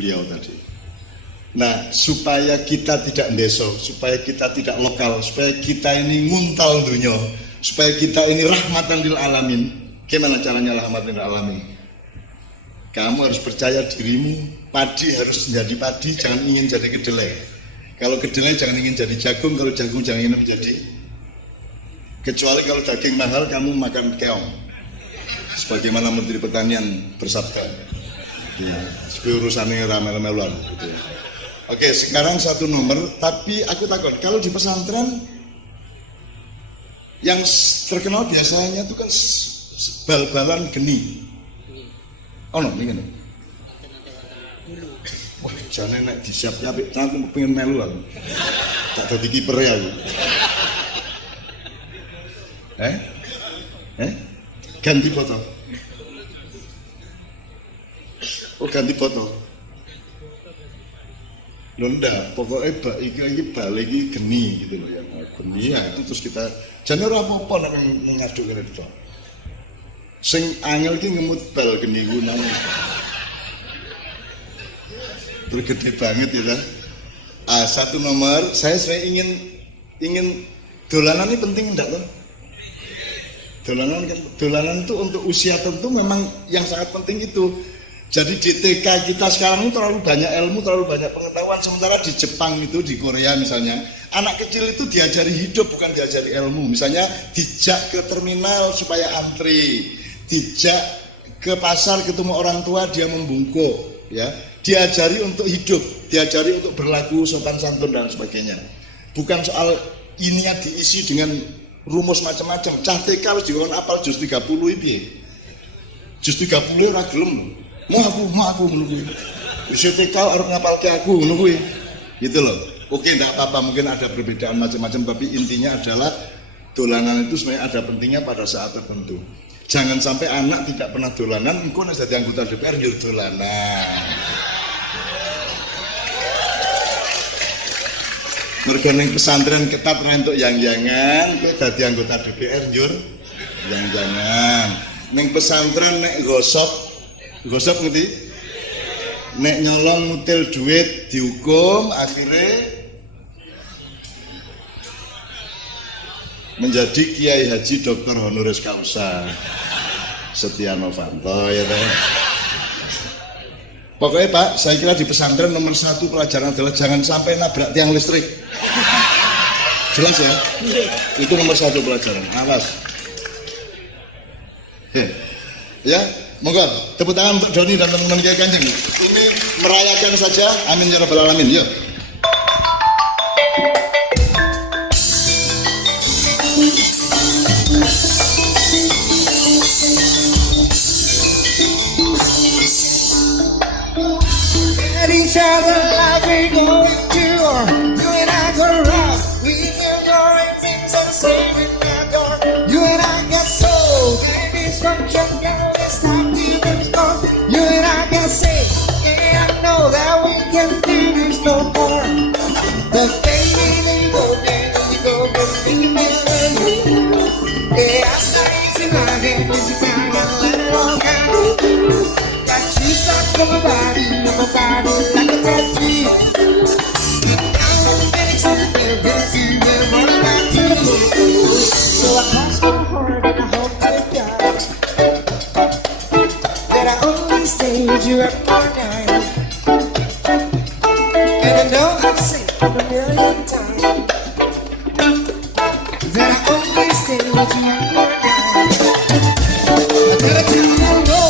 beliau tadi. Nah, supaya kita tidak ndeso, supaya kita tidak lokal, supaya kita ini nguntal dunia, supaya kita ini rahmatan lil alamin. Gimana caranya rahmatan lil alamin? Kamu harus percaya dirimu, padi harus menjadi padi, jangan ingin jadi kedelai. Kalau kedelai jangan ingin jadi jagung, kalau jagung jangan ingin menjadi. Kecuali kalau daging mahal kamu makan keong. Sebagaimana Menteri Pertanian bersabda. Supaya urusannya ramai-ramai. Oke, sekarang satu nomor, tapi aku takut kalau di pesantren yang terkenal biasanya itu kan bal-balan geni. Oh no, ini kan. Wah, jangan nak disiap-siap, nanti pengen melu aku. Tak jadi kiper ya aku. Ganti foto. Oh, ganti foto. Nunda, pokoknya iki balik iki geni gitu loh ya. Geni ya itu terus kita jangan apa-apa nak mengadu kene itu. Sing angel ki ngemut bal geni ku nang. Bergede banget ya. Satu nomor, saya ingin dolanan ini penting enggak loh? Dolanan itu untuk usia tentu memang yang sangat penting itu. Jadi di TK kita sekarang itu terlalu banyak ilmu, terlalu banyak pengetahuan. Sementara di Jepang itu, di Korea misalnya, anak kecil itu diajari hidup bukan diajari ilmu. Misalnya dijak ke terminal supaya antri, dijak ke pasar ketemu orang tua dia membungkuk, ya. Diajari untuk hidup, diajari untuk berlaku sopan santun dan sebagainya. Bukan soal ininya diisi dengan rumus macam-macam. Cah TK harus dikon apal juz 30 iki. Juz 30 ora gelem. Mau aku menunggu. Usia TK harus ngapalke aku menunggu. Gitu loh. Oke, enggak apa-apa, mungkin ada perbedaan macam-macam, tapi intinya adalah dolanan itu sebenarnya ada pentingnya pada saat tertentu. Jangan sampai anak tidak pernah dolanan, engko nek dadi anggota DPR yo dolanan. Mergo ning pesantren ketat ra entuk yang-yangan, kowe dadi anggota DPR njur yang-yangan. Ning pesantren nek gosok ngerti? Nek nyolong ngutil duit dihukum, akhirnya menjadi Kiai Haji Dr. Honoris Causa Setia Novanto ya teh. Pokoknya Pak, saya kira di pesantren nomor 1 pelajaran adalah jangan sampai nabrak tiang listrik. Jelas ya? Itu nomor 1 pelajaran. Awas. Ya, monggo tepuk tangan untuk Doni dan teman-teman Kiai Kanjeng. Ini merayakan saja. Amin ya rabbal alamin. Yuk. Each other life we go into, you and I go round. We live going things are the same in our door. You and I got soul, got dysfunction, got this time to respond. You and I got safe, and I know that we can do this no more. But baby, they go, yeah, I say it's in my head, it's in my head, let it all go. Got you stuck on my body like a tattoo. So I cross my heart and I hope to God that I only stay with you at more night. And I know I've said it a million times that I only stay with you at more night. I gotta tell you no.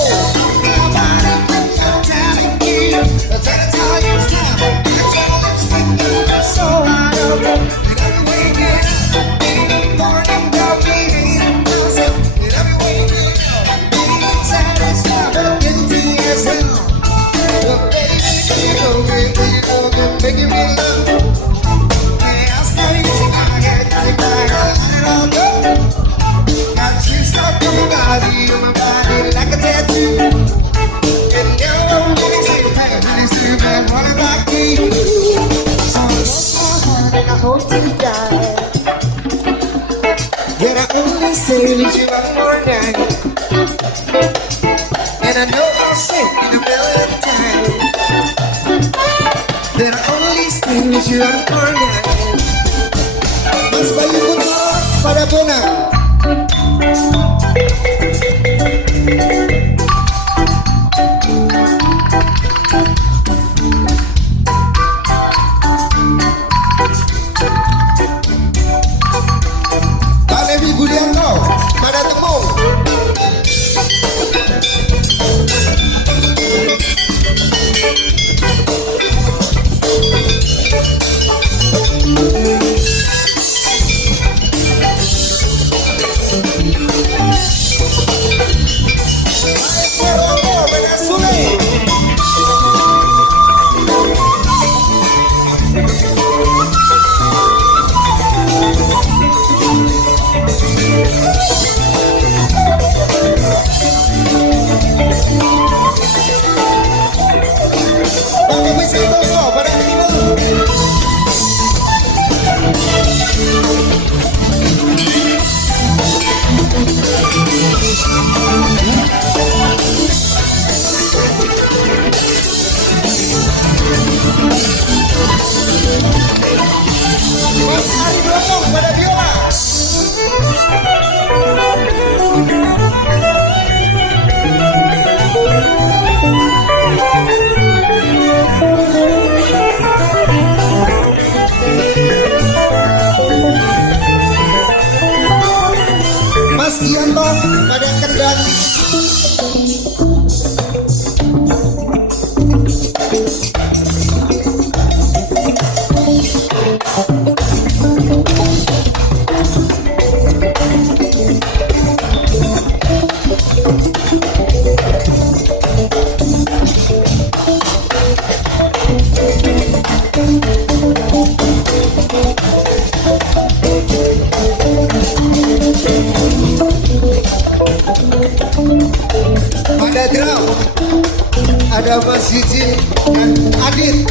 I'm trying to tell you now, let's take it so I don't know. You gotta wake it up, in the morning, don't be hating yourself. And every way you go, being satisfied, empty as hell. But baby, you go, making me love. Yeah, I'll stay with you, I get I don't know. Got you stuck on my body like a tattoo. And you're only running like me. So I lost my heart and I hope to die that I only stay with you one more night. And I know I'll say it a million times There are only things you are forgetting. Mas Bayu Putra pada Bonang. Pak Levi Budianto pada Tembung. Mas Ari Blokong pada biola. Mas Gianto pada kendali. Pada drum ada Mas Jijin dan Adit.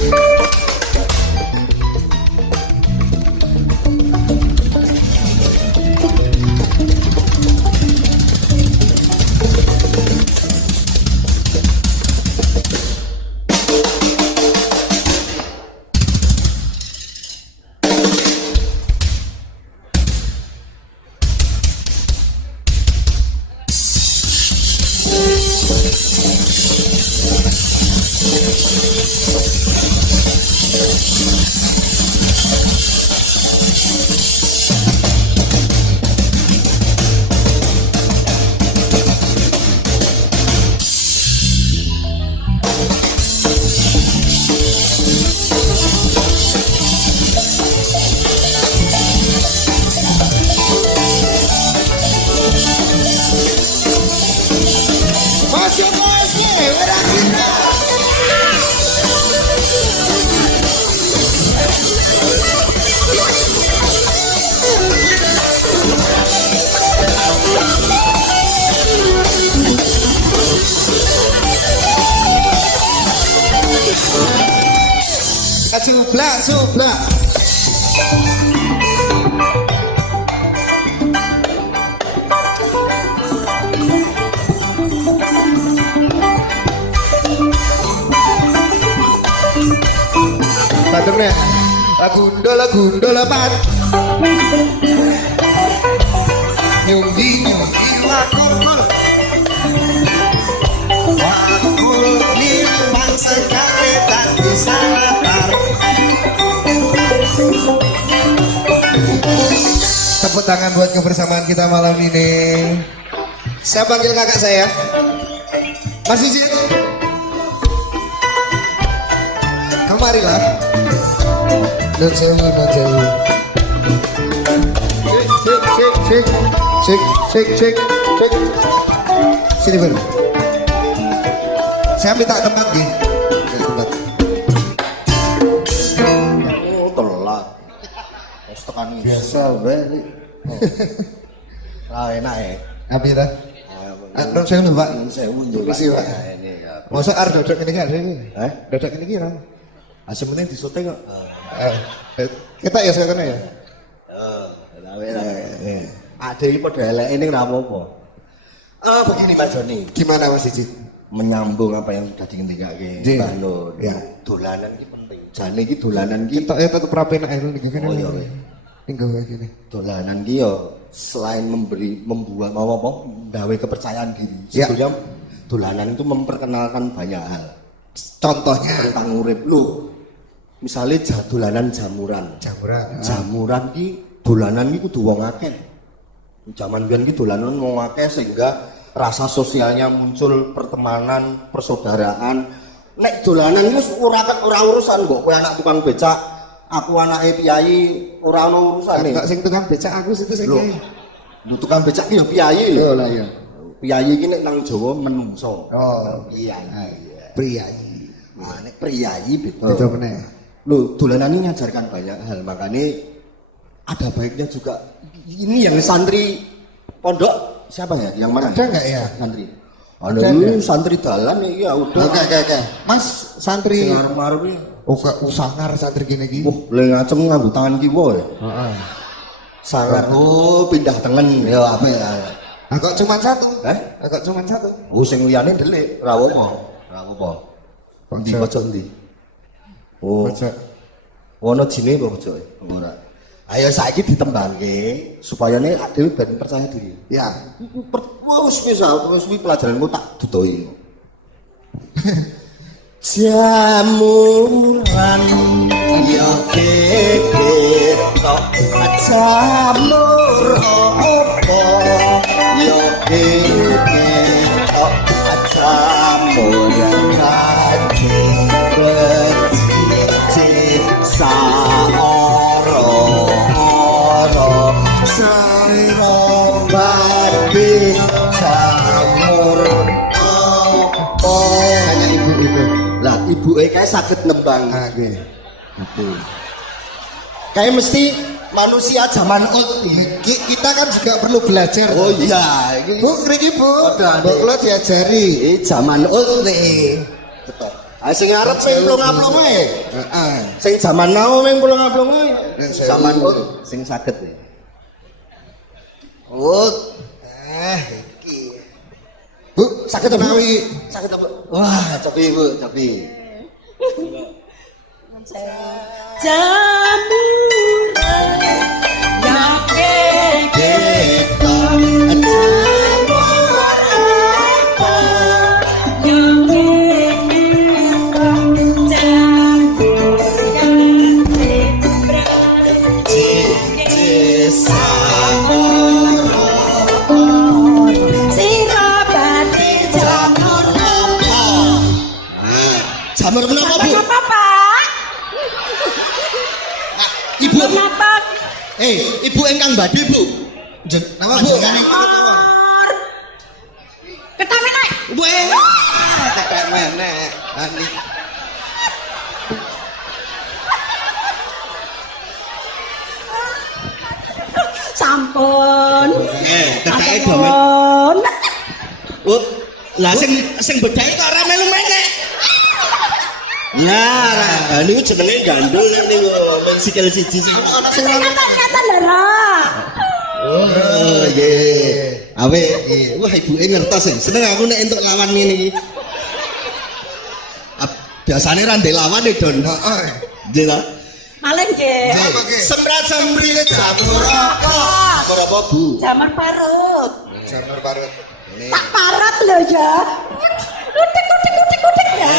Cuplak. Paturnya gundol pan. Nyunggi lakon. Wakul limpang sekali tak bisa lebar. Tepuk tangan buat kebersamaan kita malam ini. Saya panggil kakak saya, Mas Izin. Kemarilah. Non sewu. Cek. Sini baru. Saya minta tempat di. Telat. Tekan biasa bae. Lah enak ya. Abi ta? Non sewu lho, Pak. Sewu yo. Misi, Pak. Mosok arep dodok ngene iki arep. Hah? Dodok ngene iki ora. Asemene disote kok. Kita ya sekene ya. Ada ini pada elek ini nggak apa-apa. Begini Mas Joni. Gimana Mas Ijit? menyambung apa yang sudah dihentikan Nggih. Mbah Nur. Ya. Dolanan iki penting. Jane iki dolanan iki Kita tetep rapi nek iki kan. Oh, iya, iya. Tinggal gini. dolanan ki yo selain membuat apa gawe kepercayaan diri. Ya. Sebetulnya dolanan itu memperkenalkan banyak hal Contohnya tentang urip lu. Misalnya dolanan jamuran. Jamuran ki dolanan ki kudu wong akeh. Zaman biyen ki dolanan wong akeh sehingga rasa sosialnya muncul, pertemanan, persaudaraan. Nek dolanan wis ora urusan kok kowe anak tukang becak, aku anake piyai, ora ono urusane. Enggak sing tukang becak aku situ sing Lho, lu tukang becak ki ya piyai lho. lah ya. Piyai ki nek nang Jawa menungso. Oh, Piyai. priai. Nah, nek priyayi Beda beda. meneh. Loh, dolanan ini mengajarkan banyak hal, makanya ada baiknya juga. Ini yang santri pondok siapa ya? Yang mana? Ada enggak ya? Santri. Ada Ada enggak? santri dalan ya udah. Oke. Mas santri Maruf ini. oh gak usangar santri gini iki. Le ngaceng nganggo tangan kiwa ya. Heeh. Sangar pindah tengen ya apa ya. Agak cuma satu. Eh? Agak cuma satu. Oh sing liyane ndelik, ra apa. Ra apa. Di pojok ndi? Oh. Pojok. Ono jine apa pojok? Ora. Ayo saiki ditembangke supaya nek dhewe ben percaya diri. Ya. Wes wis pelajaranku tak dudoi. Jamuran ya ketok jamur opo ya ketok jamur kaji becik saoro babi jamur opo Hanya ibu itu. lah ibu kayak sakit nembang Ah, oke. gitu. Kayak mesti manusia zaman old Kita kan juga perlu belajar. oh iya ini Bu, ngriki Bu. Ada. Bu kula diajari. zaman old nih sing arep sing plong-plong ae Heeh. sing zaman now meng plong-plong ae Nek zaman sewu. old sing sakit nih oh iki Bu, sakit apa menawi sakit apa wah tapi bu tapi Jamuran yang kita jamur kenapa bu? Ibu, ibu engkang badhe bu. nama jenenge Bu menek. Ani. Sampun. Ketake domet. Sampun. Oh, lah sing bedhae kok ora melu menek. Nah, niku jenenge gandul niku men sikil siji sing ana sing Kata-kata Lara. Oh, nggih. Awe, wah ibuke ngertos ya. Seneng aku nek entuk lawan ngene iki. Biasane ra ndek lawan e, Don. Heeh. Nggih ta? Malih nggih. Apa ki? Semrat semri jamur apa? Jamur apa, Bu? Jamur parut. Jamur parut. Tak parut lho ya. Kutik ya.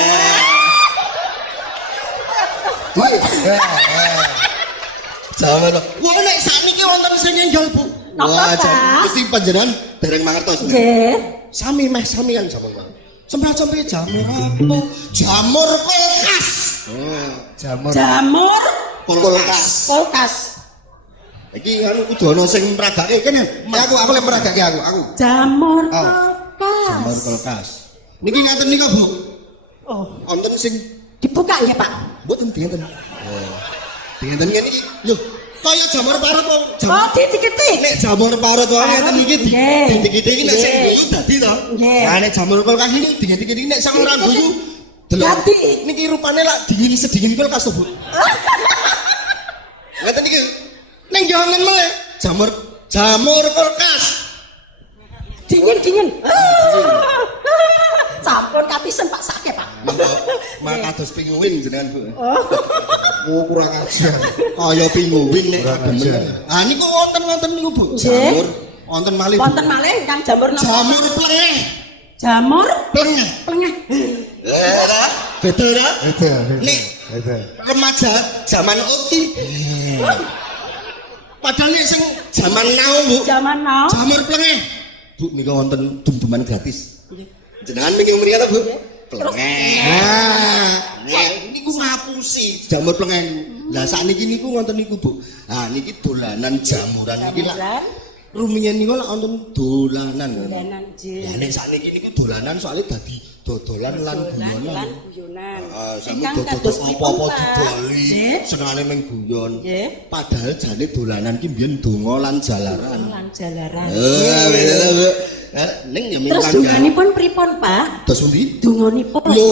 Jamur. Wah, nek sakniki wonten sing ninggal, Bu. Napa, Pak? Mesti panjenengan dereng mangertos. Nggih. Sami kan jamur. Semrat semri jamur apa? Jamur kulkas. Jamur. Jamur Kulkas. kulkas. Iki kan kudu ana sing mragake kene. Aku lem meragake aku. Jamur Oh. Jamur kulkas. kulkas. Niki ngaten nika, Bu. Oh, Wonten sing dibuka ya, Pak. mboten dinten. Oh. Dinten ngene iki. Lho, kaya jamur parut kok. Oh, diketik. Nek jamur parut wae ngeten iki Nggih. dikit-dikit nek sing Nggih. guyu dadi to. Nggih. Nah nek jamur kulkas iki dikit-dikit nek sing ora guyu delok. Dadi. Niki rupane lak dingin sedingin kulkas to, Bu. Ngeten iki. Ning jangan meleh jamur kulkas. Dingin. sampun kapisen Pak sake Pak. Maka kados pinguin jenengan Bu. Oh, kurang ajar. Kaya pinguin nek Kurang demen. ajar. Ah niku wonten niku Bu. Nggih. Jamur. Wonten malih. Bu. Wonten malih ingkang jamur napa? Jamur plengeh. Jamur Plengeh. plengeh. Betul ya? Betul. Nek Betul. remaja zaman uti. Padahal nek sing zaman now Bu. Zaman now. Jamur plengeh. Bu niku wonten dum-duman gratis. Jenengan mriki mriki Bu. Plengeh. Nah, niku ngapusi jamur plengeh. Lah sakniki niku wonten niku Bu. Ah niki dolanan jamuran niki lak Jamuran. rumiyin niku lak wonten dolanan. Dolanan nggih. Lah nek sakniki niku dolanan soalnya dadi dodolan lan Lan guyonan. guyonan. Ah, sampe Ingkang dodol kados apa-apa pripun, Pak? didoli, Nggih. senengane meng guyon. Nggih. Padahal jane dolanan ki mbiyen donga lan jalaran. Lan jalaran. Bener, Bu. Ning ya Terus mingkang. dunganipun pripun, Pak? Terus pundi? Dunganipun Lho,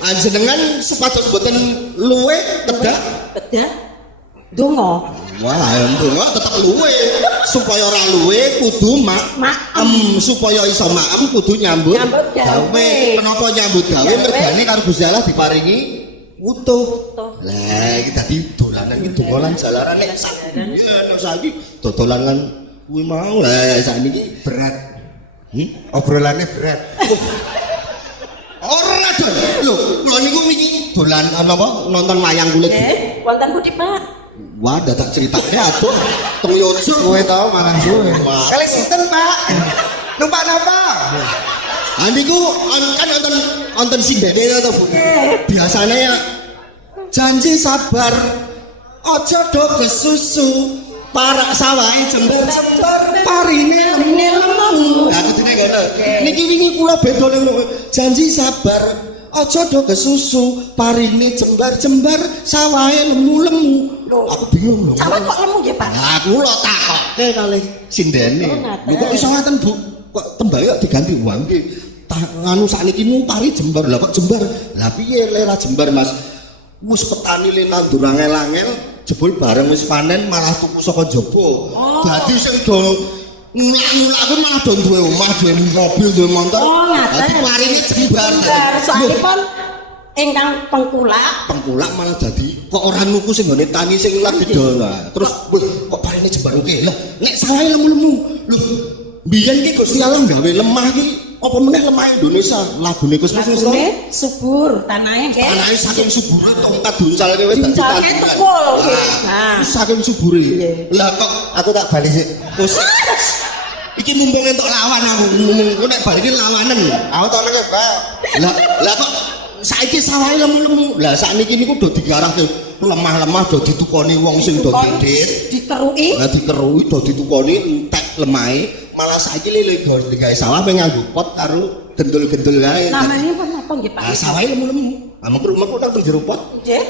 anjenengan sepatus boten luwe tedak. bedah donga. Wah, ndonga tetep luwe. Supaya ora luwe kudu maem, supaya iso maem kudu nyambut Nyambut gawe. Kenapa nyambut gawe? Gawe. Mergane karo Gusti Allah diparingi utuh. Utuh. Lah, iki dadi dolanan iki donga lan jalaran nek saiki dodolan lan kuwi mau. Lah, sakniki Berat. hmm? Obrolannya berat. Ora dong. Lho, kula niku wingi dolan apa nonton wayang kulit. Wonten pundi, Pak? Wah, dadak ceritane aduh teng Yojo. Kowe tau malah suwe. Wah. Kali sinten, Pak? Numpak napa? Ah niku kan nonton sindene to, Bu. Biasanya ya janji sabar aja do kesusu parak sawahe jembar-jembar parine lemu. Aku dene ngono. Niki wingi kula beda ngono. Janji sabar aja do kesusu parine jembar-jembar sawahe lemu-lemu. Aku bingung lho. Sama kok lemu nggih, Pak? Nah, kula takoke kalih sindene. Oh, ngaten. Lho kok iso ngaten, Bu? Kok tembake kok diganti uang ki? Anu sakniki nu pari jembar. Lah kok jembar? Lah piye lera jembar, Mas? Wis petani le nandur angel-angel, jebul bareng wis panen malah tuku saka jaba. Dadi sing do nulak-nulak ku malah do duwe omah, duwe mobil, duwe motor. Oh, ngaten. Dadi parine jembar. Jembar, Lho, soalipun ingkang pengkulak pengkulak malah dadi kok ora nuku sing nggone tani sing lagi dola. Terus wih, kok parine jembar oke. Lah nek sawahe lemu-lemu. Lho, biyen ki Gusti Allah gawe lemah ki apa meneh lemah Indonesia. Lagune Gus Mus wis to. lagune subur tanahe nggih. Anake saking subure tongkat duncalke wis dadi Duncalke tani. tukul, nggih. Nah, Nah. saking subure. Lah kok Aku tak balik sih. Gus iki mumpung entuk lawan aku. Mumpung nek bal iki lawanen. Aku tak nengok, Pak. Lah kok saiki sawahe lemu-lemu. Lah sakniki niku do digarahke lemah-lemah do ditukoni wong sing do gedhet. Dikeruki Lah dikeruhi do ditukoni entek lemahe. Malah saiki lele gawe sawah pe nganggo pot karo gendul-gendul kae. namanya apa nggih, Pak? Ah sawahe lemu-lemu. Amang rumah kok nang jero pot. Nggih.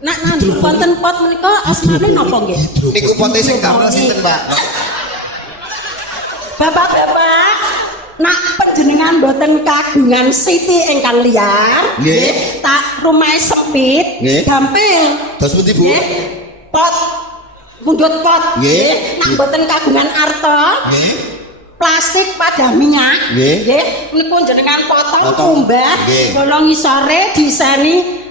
Nak nandur wonten pot menika asmane napa nggih? Niku pote sing damel sinten, Pak? Bapak-bapak, nak panjenengan boten kagungan siti ingkang liar, Nggih. tak rumahe sempit, Nggih. gampil. Dos pundi, Bu? Nggih. Pot mundut pot. Nggih. Nak boten kagungan arta, Nggih. plastik pada minyak, Nggih. niku jenengan potong Potong. kumbah, Nggih. bolong isore diseni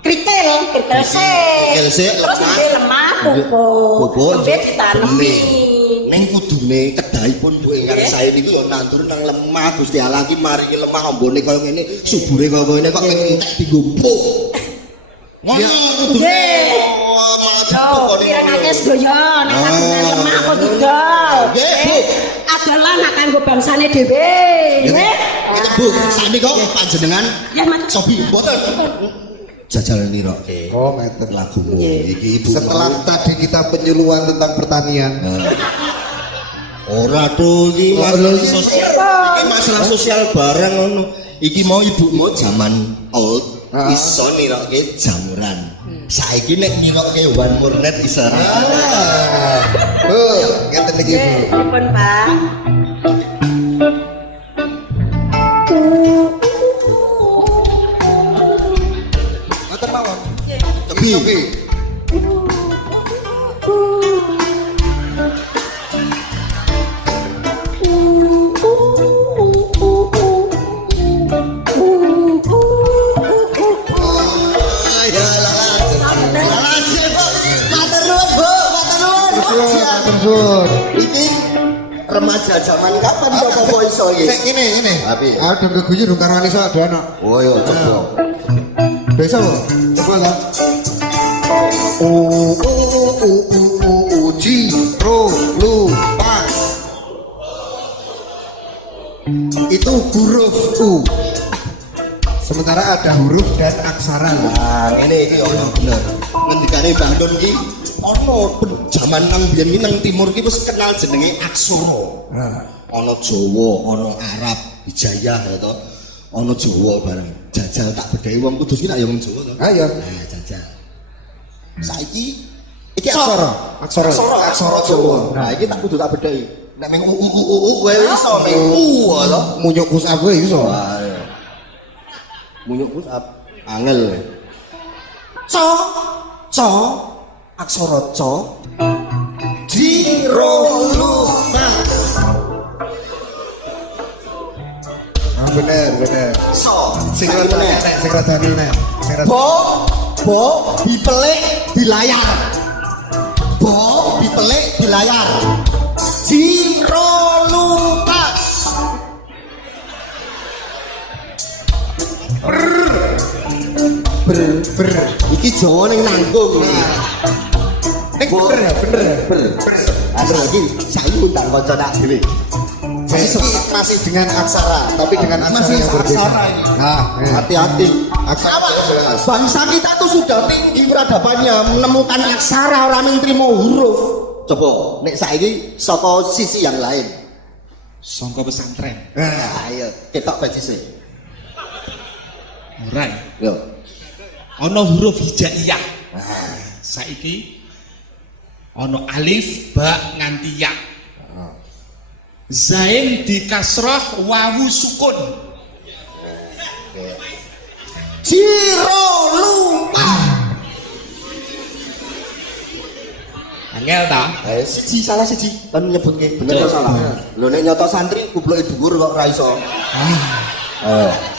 kritil sik. Kritil sik, Terus lemah. nggih lemah pupuk. Pupuk, Nggih ditanemi. Ning kudune kedahipun Bu ingkang sae niku yo nandur nang lemah Gusti Allah ki maringi lemah ambone kaya ngene, subure kaya ngene kok entek dienggo puk. Ngono kudune. Nggih. Malah Yo, ditukoni. pirangake sedaya nek kagungan lemah apa didol. Nggih, Bu. Adalah nak kanggo bangsane dhewe. Nggih. Itu Bu, sakniki kok panjenengan Ya, Mas. sobi mboten. Jajal niroke. Oh, ngeten. Lagumu iki Ibu. Setelah tadi kita penyuluhan tentang pertanian, Ora tuh iki masalah sosial. Iki masalah sosial barang ngono. Iki mau ibumu zaman old iso niroke jamuran. Saiki nek niroke One More Night iso. ngeten iki, Bu. Pripun, Pak? Ngoten mawon. Tebi. suwun. Iki remaja zaman kapan kok kok iso iki? Sik ini. Tapi Ada keguyu dong karo iso ada anak. oh yo coba. Besok lo. Coba lah. Uji ro lu pak. Itu huruf U. Sementara ada huruf dan aksara. Nah, ini iki ono bener. Ngendikane Bang Don iki ono zaman nang biyen iki nang timur iki wis kenal jenenge aksara. Nah, Ono Jawa, ono Arab, Hijayah ya to. Ono Jawa bareng. Jajal tak bedheki wong Kudus iki nak ya wong Jawa to. ayo. Nah, jajal. Saiki iki Aksara. aksara Jawa. Nah, iki tak kudu tak bedheki. Nek meng kowe iso meng to. Munyuk kus aku iso. Wah. Munyuk kus angel. Co aksara co jiro lupa Bener. so Sing rada nek, sing rada nek. bo dipelik di layar bo dipelik di layar jiro lupa ber iki Jawa ning nanggung Nek bener ya, bener. Asal lagi saiki undang kanca tak dhewe Masih dengan aksara, tapi dengan aksara masih yang berbeda. aksara ini. Nah, hati-hati aksara jelas. bangsa kita tuh sudah tinggi peradabannya menemukan aksara orang yang terima huruf coba nek saiki saka sisi yang lain Sangka pesantren. nah ayo ketok bae sih Ora. yo Ana huruf hijaiyah. Saiki ana alif, ba nganti ya. Zain di kasrah, wawu sukun. jiro lupa Angel ta? siji salah siji kan nyebut ke bener atau salah lho nek nyoto santri kubloke dhuwur kok ra iso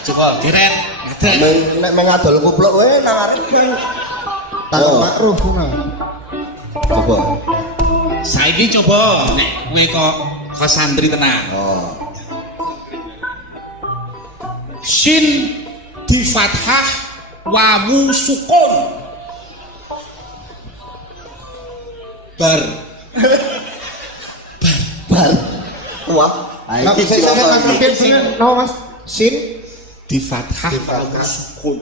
Coba diren. Ngaten. nek mengadol kublok wae nang arep Tangan Oh. makruf nah. coba Saiki coba nek kowe kok santri tenang. oh Shin di fathah, wawu sukun. Bar. bal wah Nah, iki saya Mas Rafiq bener. Nama Mas? Sin Di fathah, wawu sukun.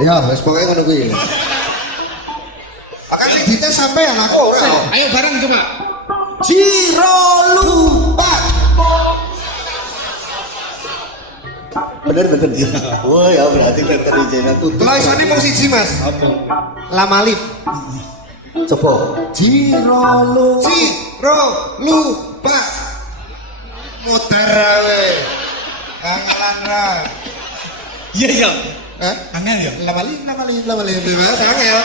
Ya, wis pokoke ngono kuwi. Makane dites sampean aku ora. Ayo bareng coba. jiro lupa bener oh ya berarti dokter Ijena tuh Kalau isane mung siji, Mas. Lamalif. coba jiro lupa Si ro lu pa. Muter ae. Angelan ra. Iya iya. Hah? Angel ya. Lamalif. Mas, angel.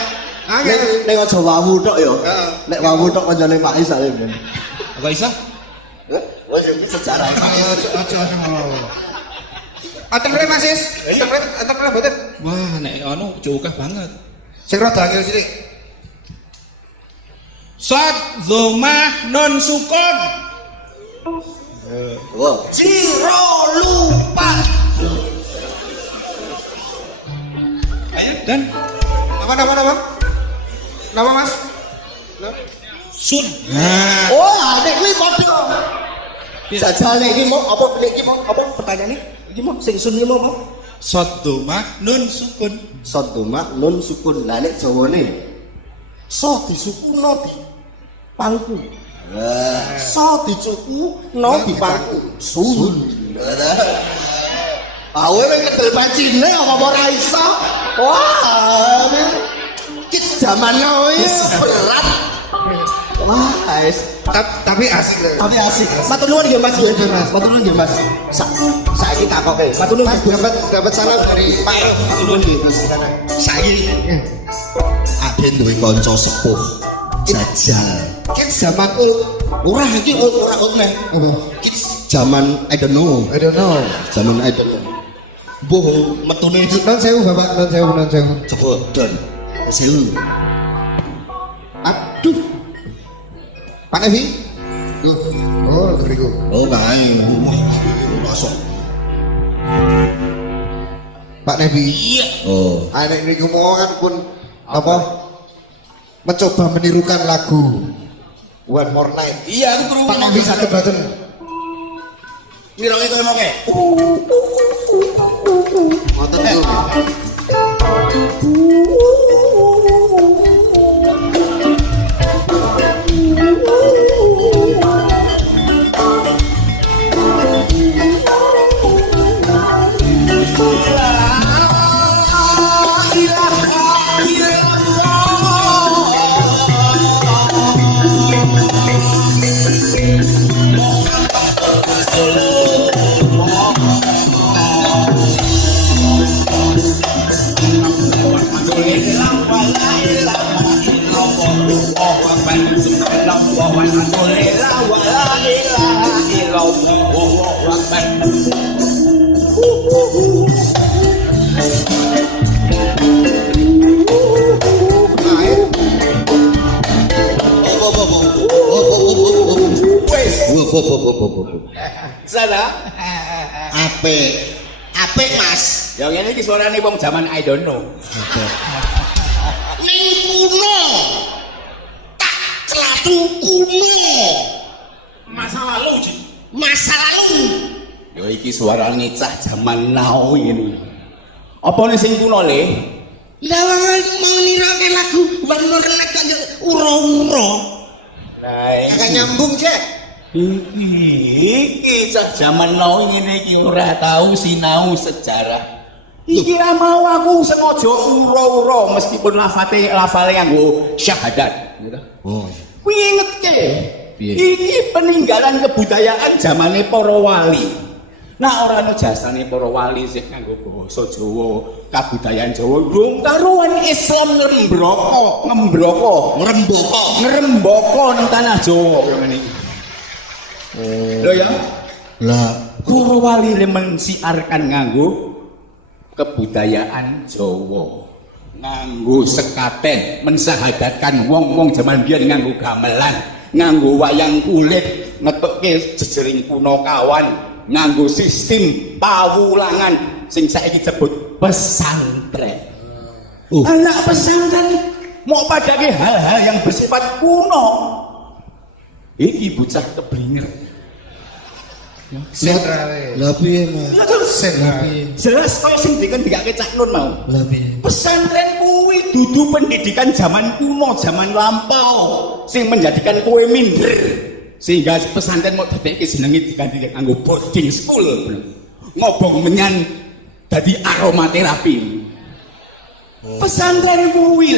Angel. nek aja wawu tok ya Heeh. nek wawu tok kancane Pak Is ale ben Apa iso? wis iki sejarah Aja ngono. Antem rene Mas Is. Antem rene boten. Wah, nek anu cukah banget. Sing rada angel sithik. Shad, dhammah, nun sukun. wah jiro lupa Ayo dan Nama Mas? sun. Nah, oh adek kuwi padha jajal nek iki mau apa pertanyaane iki mau sing sun iki mau apa shad, dhammah, nun sukun. sodoma nun sukun lah nek jawane so disukuno di pangku so dicukuno di pangku sun awe ngedel pancine apa ora iso wah kids zaman now wis berat wah guys Tapi asik. tapi asik matur nuwun nggih Mas matur nuwun nggih Mas saiki takoke matur nuwun Mas dapat salam dari Pak matur nuwun nggih Mas saiki aden duwe kanca sepuh jajal kids zamanku ora iki ora oleh kids zaman I don't know zaman I don't know boh metune Non sewu Bapak, non sewu. coba don Sewu. Aduh. Pak Nevi. Tuh. Oh, beriku. Oh, kae rumah masuk. Pak Nevi. Iya. Oh. Anek niku mau kan pun apa? Mencoba menirukan lagu One More Night. Iya, aku perlu Pak Nevi sakit badan. Ngiroke kono ke. Ngoten niku. Sana. Apik Mas. Yang ini ki suarane wong zaman I don't know. Ning kuno. Tak celatu kuno. Masa lalu, Ji. Masa lalu. Ya iki suarane cah zaman now ngene. Apa nih sing kuno le? Lah mau nirake lagu One More Night kan ura-ura. Nah, Agak nyambung, Cek. iki cah zaman now ngene iki ora tau sinau sejarah. Iki ra mau aku sengaja ura-ura meskipun lafale nganggo syahadat gitu. Oh. Kuwi ingetke. Piye? Iki peninggalan kebudayaan zamane para wali. Nah ora ana jasane para wali sing nganggo basa Jawa, kabudayaan Jawa dong karuan Islam ngrembaka nang tanah Jawa ngene iki. Lho ya, Lah, para wali mensiarkan nganggo kebudayaan Jawa. Nganggo sekaten mensahadatkan wong-wong zaman biyen nganggo gamelan, nganggo wayang kulit, ngetukke jejering kuno kawan, nganggo sistem pawulangan sing saiki disebut pesantren. Anak pesantren mau padake hal-hal yang bersifat kuno. Iki bocah keblinger. lah piye Mas? Ya terus jelas kaya sing dikendikake Cak Nun mau. Lah piye? Pesantren kuwi dudu pendidikan zaman kuno, zaman lampau sing menjadikan kowe minder. Sehingga pesantren mau dadekke jenenge diganti kanggo boarding school. Ngobong menyan dadi aromaterapi. Pesantren kuwi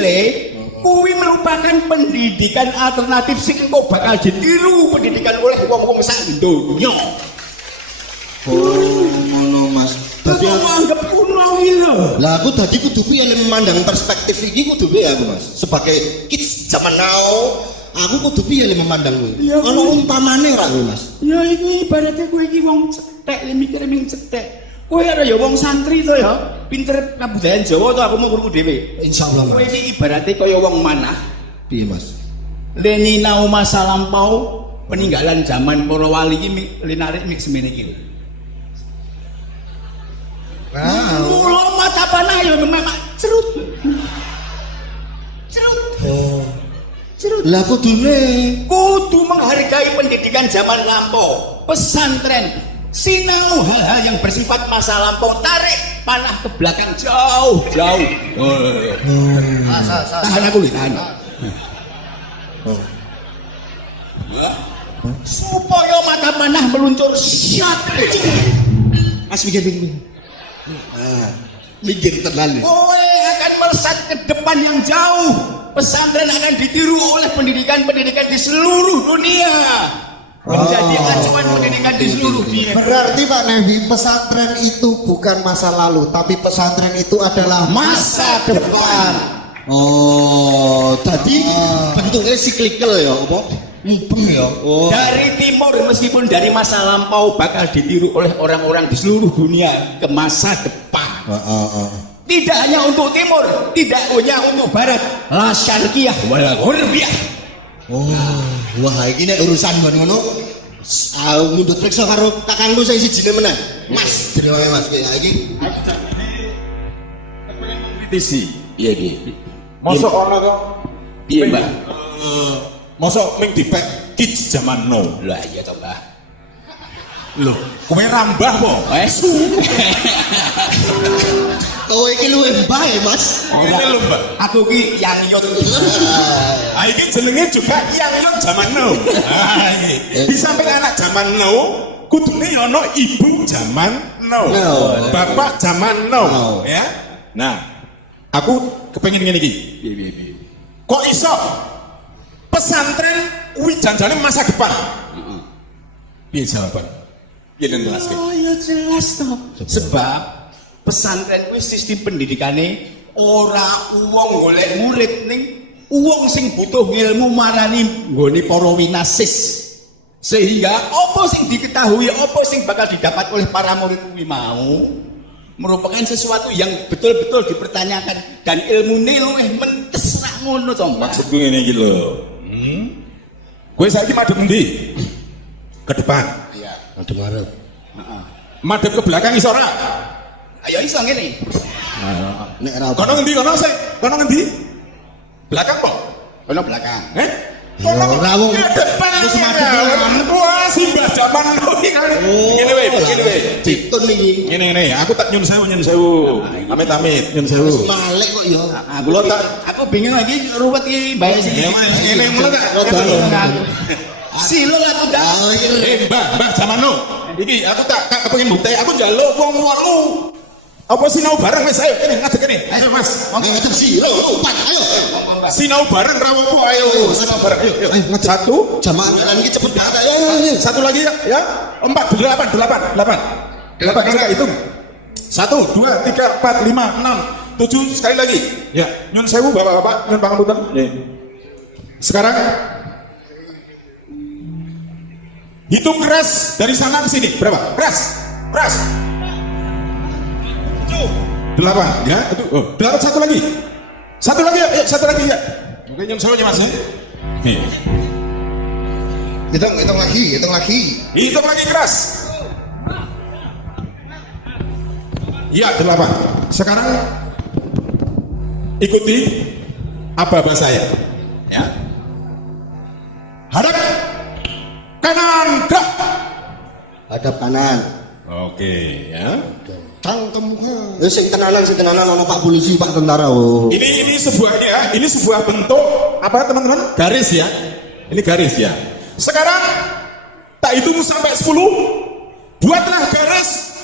kuwi merupakan pendidikan alternatif sing kok bakal ditiru pendidikan oleh wong-wong sak donya. Oh, ngono Mas. Dadi aku anggap kuno iki lho. Lah aku tadi kudu piye memandang perspektif iki kudu piye aku Mas? Sebagai kids zaman now, aku kudu piye memandang kuwi? Ya, Ono umpamane ora kuwi Mas? Ya iki ibaratnya kowe iki wong cetek, mikir ming cetek. Kowe ora ya wong santri to ya, pinter kabudayaan Jawa to aku mau krungu dhewe. Insyaallah Kowe Mas. iki ibaratnya kaya wong manah. Piye Mas? Leni nau masa lampau peninggalan zaman para wali iki linarik mik semene iki lho. Mula mata panah ya memang cerut. Oh. Lah kudu menghargai pendidikan zaman lampau. Pesantren sinau hal-hal yang bersifat masa lampau, tarik panah ke belakang jauh. Tahan aku nih, tahan. Supaya mata panah meluncur syat. Mas mikir. Mikir terlalu. Kowe akan melesat ke depan yang jauh. Pesantren akan ditiru oleh pendidikan-pendidikan di seluruh dunia. Menjadi acuan pendidikan di seluruh dunia. Berarti Pak Nevi, pesantren itu bukan masa lalu, tapi pesantren itu adalah Masa depan. Oh, tadi bentuknya cyclical ya, apa? Mubeng ya. Oh. Dari timur meskipun dari masa lampau bakal ditiru oleh orang-orang di seluruh dunia ke masa depan. Tidak hanya untuk timur, tidak hanya untuk barat. La syarqiyah wal ghurbiyah. Oh, wah iki nek urusan ngono. Mundut periksa karo kakangku sing sijine meneh. Mas, jenenge Mas iki. Kritisi. Iya, piye? Mosok ana kok Piye, Mbak? mosok ming dipek ki jaman now. Lah iya to, Mbak. Lho, kowe rambah po? Kowe iki luwih mbah ya, Mas. Ini lho, Mbak. Aku ki yang nyot. Ah iki jenenge juga yang jaman now. Ah iki. Bisa sampe anak jaman now, kudune ya ana ibu jaman now. Bapak jaman now, ya. Nah, aku kepengen ngene iki. Piye. Kok iso pesantren kuwi janjane masa depan? Piye jawaban? Piye njelasake? Oh ya jelas toh. Sebab pesantren kuwi sistem pendidikane ora wong golek murid ning wong sing butuh ilmu marani nggone para winasis. Sehingga apa sing diketahui, apa sing bakal didapat oleh para murid kuwi mau merupakan sesuatu yang betul-betul dipertanyakan dan ilmune luwih mentes rak ngono to, Mbak. Maksudku ngene iki lho. Kowe saiki madhep endi? Ke depan. Iya. Aduh marep. Heeh. Madhep ke belakang iso ora? Ayo iso ngene. Nek ora Kono ngendi kono sih? Kono ngendi? Belakang kok? Kono belakang. Kono ora wong ke depan. wis madhep ya. Wah, simbah jaman lu iki kan. Ngene wae. Ditun iki. Ngene. Aku tak nyun sewu. Amit-amit nyun sewu. Malek kok ya. Aku lo tak aku bingung lagi ruwet iki bae sih. Ngene mulai tak. Silo lah aku dah. Mbah jaman lu. Iki aku tak kepengin bukti aku njaluk wong lu. Apa sinau bareng wis ayo kene ngadeg kene. Ayo Mas. Ngadeg sih. Umpat ayo. Sinau bareng ra opo ayo. Sinau bareng. Yuk. Satu. Jamaah iki cepet banget ayo. Satu lagi ya. 4 8 kakak hitung. 1 2 3 4 5 6 7 sekali lagi. Ya, nyun sewu Bapak-bapak, nyun pangapunten. Sekarang hitung keras dari sana ke sini. Berapa? Keras. 8 ya. Itu. Oh, 8 satu lagi. Satu lagi ya. Oke, nyun sewu Mas. Nih. Hitung lagi. Hitung lagi keras. Iya, 8. Sekarang ikuti aba-aba saya. Ya. Hadap kanan, gerak. Hadap kanan. Oke, ya. Cangkem. Wis sing tenanan ono Pak Polisi, Pak Tentara. Oh. Ini sebuah bentuk apa teman-teman? Garis ya. Ini garis ya. Sekarang tak hitung sampai 10. Buatlah garis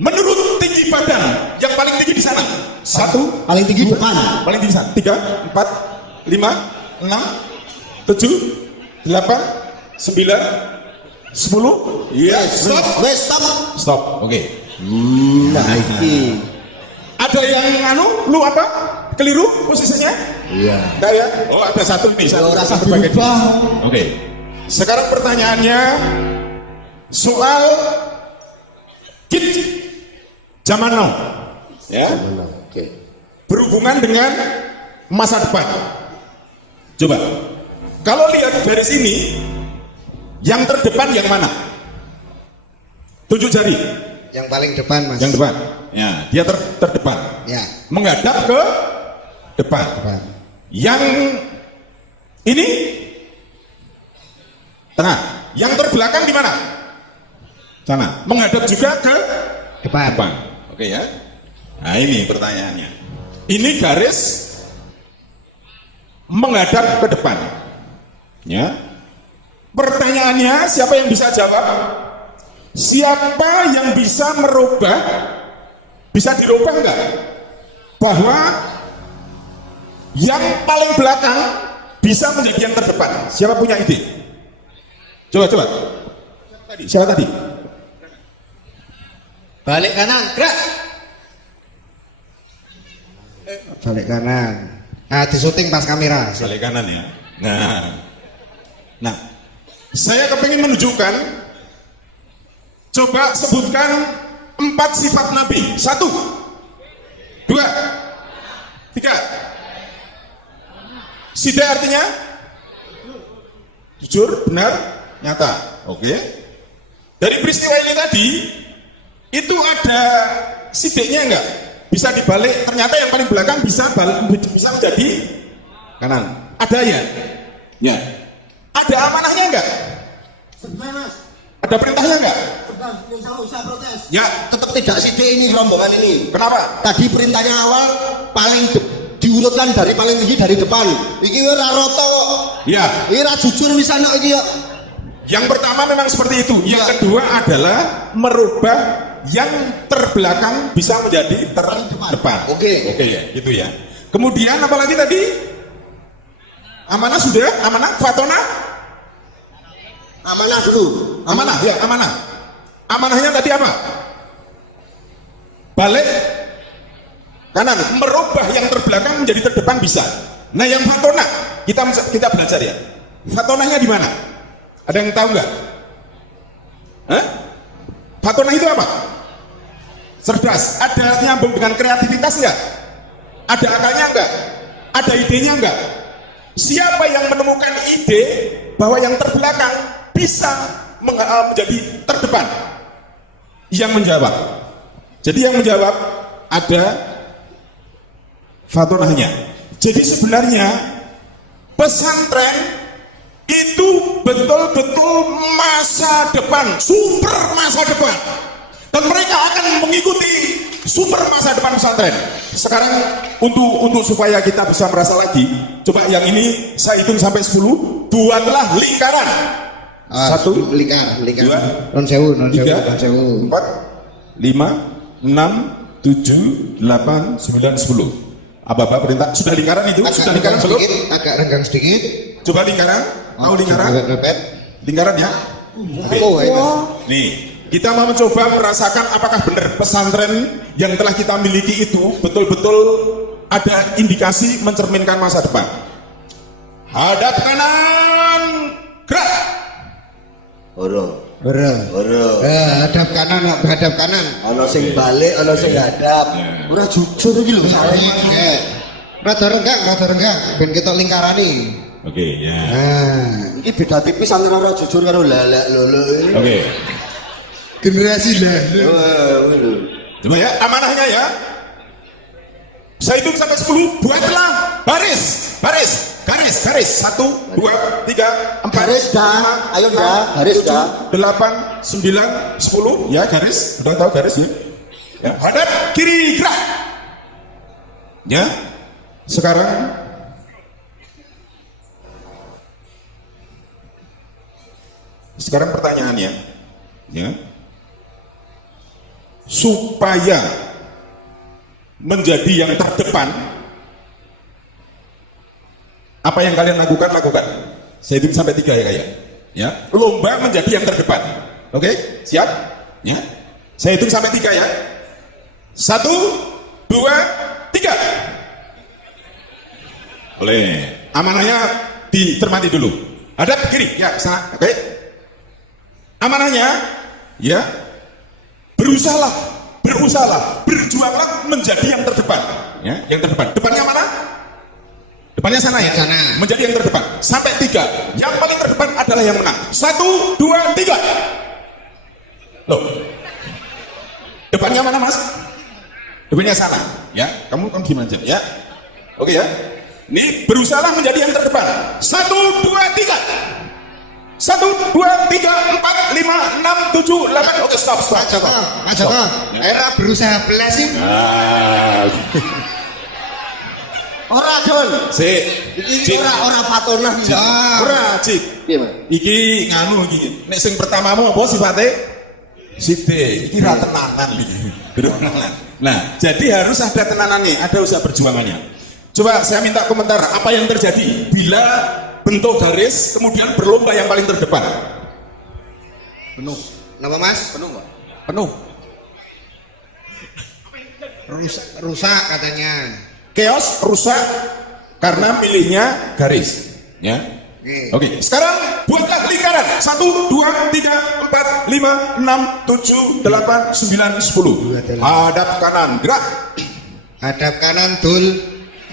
menurut tinggi badan yang paling tinggi di sana. 1 Paling tinggi depan. paling tinggi sana. 3 4 5 6 7 8 9 10. Yes. Stop. Oke. Nah iki. Ada yang lu apa? Keliru posisinya? Iya. Enggak ya? Oh, ada satu nih. Satu Rasa berbagai. berubah. Oke. Sekarang pertanyaannya soal kit zaman now. Ya. Oke. Berhubungan dengan masa depan. Coba. Kalau lihat dari sini, yang terdepan yang mana? Tunjuk jari. Yang paling depan, Mas. Yang depan. Ya, dia terdepan. Ya. Menghadap ke depan. Yang ini tengah. Yang terbelakang di mana? Sana. Menghadap juga ke Depan. Oke ya. Nah ini pertanyaannya. Ini garis menghadap ke depan. Ya. Pertanyaannya siapa yang bisa jawab? Siapa yang bisa merubah? Bisa dirubah enggak? Bahwa yang paling belakang bisa menjadi yang terdepan. Siapa punya ide? Coba. Siapa tadi? Balik kanan, gerak. Balik kanan. Nah, disuting pas kamera. Balik kanan ya. Nah, saya kepingin menunjukkan. Coba sebutkan 4 sifat Nabi. 1 2 Sida artinya jujur, benar, nyata. Oke. Dari peristiwa ini tadi itu ada sidiknya enggak? Bisa dibalik, ternyata yang paling belakang bisa menjadi kanan. Ada ya? Ya. Ada amanahnya enggak? Ada perintahnya enggak? Usah protes. Ya. Tetap tidak sidik ini rombongan ini. Kenapa? Tadi perintahnya awal diurutkan dari paling tinggi dari depan. Iki ora rata kok. Ya. Iki ora jujur wis ana iki kok. Yang pertama memang seperti itu. Yang kedua adalah merubah yang terbelakang bisa menjadi terdepan. Oke. Oke ya, gitu ya. Kemudian apalagi tadi? Amanah sudah? Amanah? Fatona? Amanah dulu. Amanah, ya amanah. Amanahnya tadi apa? Balik kanan, merubah yang terbelakang menjadi terdepan bisa. Nah yang fatona, kita belajar ya. Fatonanya di mana? Ada yang tahu nggak? Hah? Fatona itu apa? Cerdas. Ada nyambung dengan kreativitas nggak? Ada akalnya nggak? Ada idenya nggak? Siapa yang menemukan ide bahwa yang terbelakang bisa menjadi terdepan? Yang menjawab. Jadi yang menjawab ada fatonahnya. Jadi sebenarnya pesantren itu betul-betul masa depan, super masa depan, dan mereka akan mengikuti super masa depan pesantren. Sekarang untuk supaya kita bisa merasa lagi, coba yang ini saya hitung sampai 10, buatlah lingkaran. 1, lingkar. dua, Non sewu, non 3, sewu. 4, 5, 6, 7, 8, 9, 10. Apa-apa perintah? Sudah lingkaran itu? Sudah lingkaran belum? Agak renggang sedikit. Coba lingkaran. Tahu lingkaran? Repet. Lingkaran ya? Oh, Nih, kita mau mencoba merasakan apakah benar pesantren yang telah kita miliki itu betul-betul ada indikasi mencerminkan masa depan. Hadap kanan, gerak. Ora. Hadap kanan, hadap kanan. Ana sing balik, ana sing hadap. Ora jujur iki lho. Rada renggang. Ben ketok lingkarane. Oke, ya. Iki beda tipis antara ora jujur karo lalak lolo. Oke. Generasi lah. Coba ya, amanahnya ya. Saya hitung sampai 10, buatlah garis. 1, 2, 3, 4, Garis dah. 5, Ayo dah, garis dah. 8, 9, 10. Ya, garis. Sudah tahu garis ya? Ya, hadap kiri gerak. Ya. Sekarang pertanyaannya, ya. Supaya menjadi yang terdepan, apa yang kalian lakukan? Saya hitung sampai 3 ya kayak. Ya, lomba menjadi yang terdepan. Oke, siap? Ya. Saya hitung sampai 3 ya. 1, 2, 3. Boleh. Amanahnya dicermati dulu. Hadap kiri, ya sana. Oke. Amanahnya, ya. Berusahalah, berjuanglah menjadi yang terdepan. Ya, yang terdepan. Depannya mana? Depannya sana ya. Sana. Menjadi yang terdepan. Sampai 3. Yang paling terdepan adalah yang menang. 1, 2, 3. Loh. Depannya mana Mas? Depannya sana. Ya, kamu gimana aja? Ya. Oke ya. Ini berusahalah menjadi yang terdepan. 1, 2, 3. 1, 2, 3, 4, 5, 6, 7, 8. Oke, stop. Mas Joko, era berusaha belas sih. Ora Don. Cik. Ora fatonah. Ora, Cik. Piye, Mas? Iki nganu iki. Nek sing pertamamu apa sifatnya? Sithik. Iki ra tenanan iki. Nah, jadi harus ada tenanannya, ada usaha perjuangannya. Coba saya minta komentar apa yang terjadi bila bentuk garis kemudian berlomba yang paling terdepan. Penuh. Kenapa Mas? Penuh enggak? Penuh. Rusak katanya. Chaos, rusak karena milihnya garis. Ya. Oke. Sekarang buatlah lingkaran. 1, 2, 3, 4, 5, 6, 7, 8, 9, 10. Hadap kanan, gerak. Hadap kanan tul.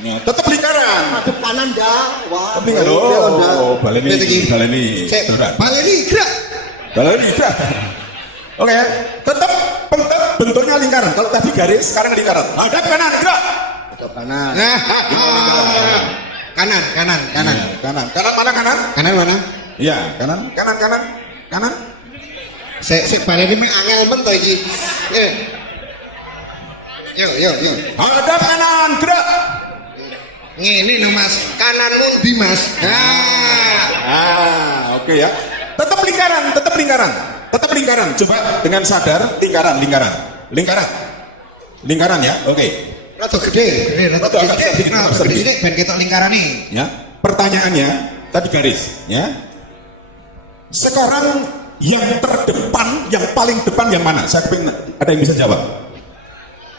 Ya, tetap lingkaran. kanan. Madep kanan dah. Wah. Tapi nggak baleni. Beneran. Baleni gerak. Baleni gerak. Oke, tetap bentuknya lingkaran. Kalau tadi garis, sekarang lingkaran. Hadap kanan, gerak. Madep kanan. Nah, kanan. Kanan mana kanan? Kanan mana? Iya, kanan. Sik baleni mek angel men to iki. Yo. Hadap kanan, gerak. Ngene lho Mas, kananmu ndi Mas? Oke ya. Tetap lingkaran. Coba dengan sadar lingkaran ya. Oke. Rada gede. Rada agak sedikit, Gede ben ketok lingkarane. Ya. Pertanyaannya tadi garis, ya. Sekarang yang terdepan, yang paling depan yang mana? Saya pengen ada yang bisa jawab.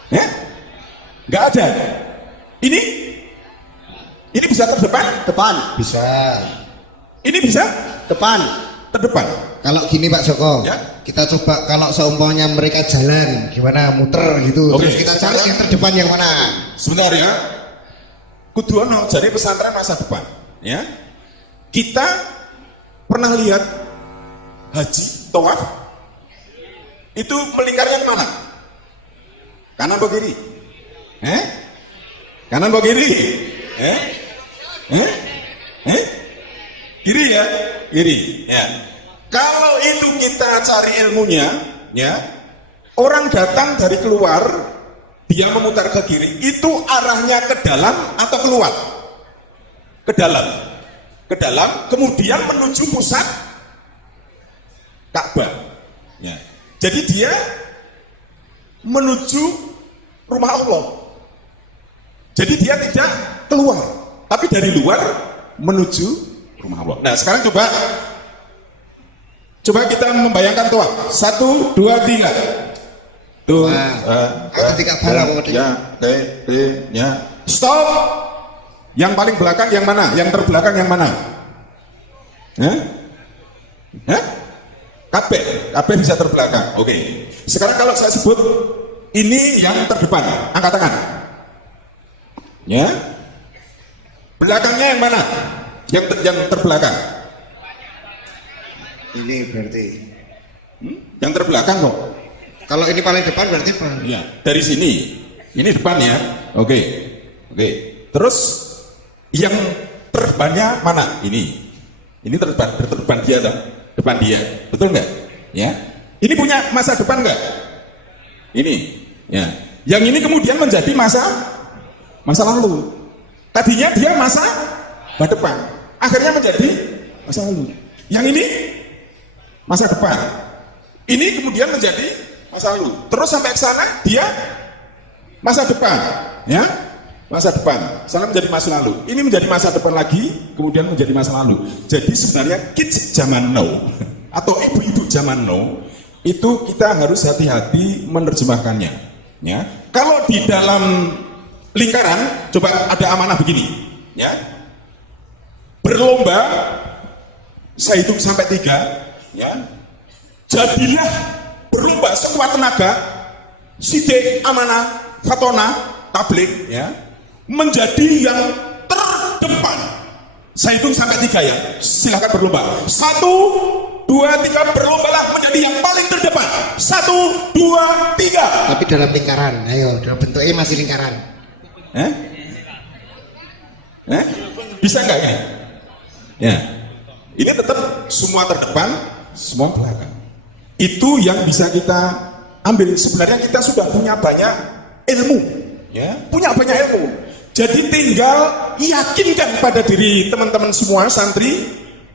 Ya? Nggak ada. Ini bisa terdepan? Depan. Bisa. Ini bisa Depan. terdepan. Kalau gini Pak Joko, Ya. kita coba kalau seumpamanya mereka jalan, gimana muter gitu, Oke. terus kita cari yang terdepan yang mana? Sebentar ya. Kudu ono jadi pesantren masa depan, ya. Kita pernah lihat haji tawaf itu melingkarnya kemana? Kanan atau kiri? Kanan atau kiri? Kiri ya? Kiri. Ya. Kalau itu kita cari ilmunya, ya. Orang datang dari keluar, dia memutar ke kiri, itu arahnya ke dalam atau keluar? Ke dalam. Ke dalam, kemudian menuju pusat Ka'bah. Ya. Jadi dia menuju rumah Allah. Jadi dia tidak keluar, tapi dari luar menuju rumah Allah. Nah, sekarang coba kita membayangkan tuh. 1, 2, 3. Tuh. Ada 3 bala kok. Ya. Stop. Yang paling belakang yang mana? Yang terbelakang yang mana? KB bisa terbelakang. Oke. Sekarang kalau saya sebut ini yang terdepan, angkat tangan. Ya. Belakangnya yang mana? Yang terbelakang. Ini berarti. Yang terbelakang kok. Kalau ini paling depan berarti apa? Iya, dari sini. Ini depan ya. Oke. Terus yang terdepannya mana? Ini terdepan dia dong. Depan dia. Betul nggak? Ya. Ini punya masa depan nggak? Ini. Ya. Yang ini kemudian menjadi masa lalu. Tadinya dia masa depan. Akhirnya menjadi masa lalu. Yang ini masa depan. Ini kemudian menjadi masa lalu. Terus sampai ke sana dia masa depan, ya. Masa depan, sana menjadi masa lalu. Ini menjadi masa depan lagi, kemudian menjadi masa lalu. Jadi sebenarnya kids zaman now atau ibu-ibu zaman now itu kita harus hati-hati menerjemahkannya, ya. Kalau di dalam lingkaran, coba ada amanah begini, ya. Berlomba, saya hitung sampai 3, ya. Jadilah berlomba sekuat tenaga, sidik, amanah, fatona, tablik, ya, menjadi yang terdepan. Saya hitung sampai 3 ya. Silahkan berlomba. 1, 2, 3, berlombalah menjadi yang paling terdepan. 1, 2, 3. Tapi dalam lingkaran. Ayo, dalam bentuknya masih lingkaran. Bisa nggak ini? Ya. Ini tetap semua terdepan, semua belakang. Itu yang bisa kita ambil. Sebenarnya kita sudah punya banyak ilmu, ya, punya banyak ilmu. Jadi tinggal yakinkan pada diri teman-teman semua santri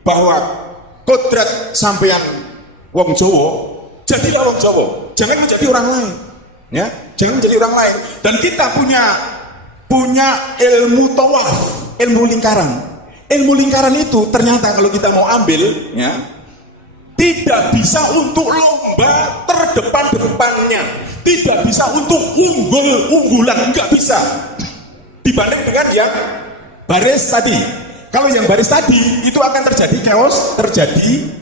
bahwa kodrat sampean wong Jawa, jadilah wong Jawa. Jangan menjadi orang lain, ya, jangan menjadi orang lain. Dan kita punya ilmu tawaf, ilmu lingkaran. Ilmu lingkaran itu ternyata kalau kita mau ambil, ya, tidak bisa untuk lomba terdepan-depannya, tidak bisa untuk unggulan, nggak bisa dibanding dengan yang baris tadi. Kalau yang baris tadi itu akan terjadi chaos, terjadi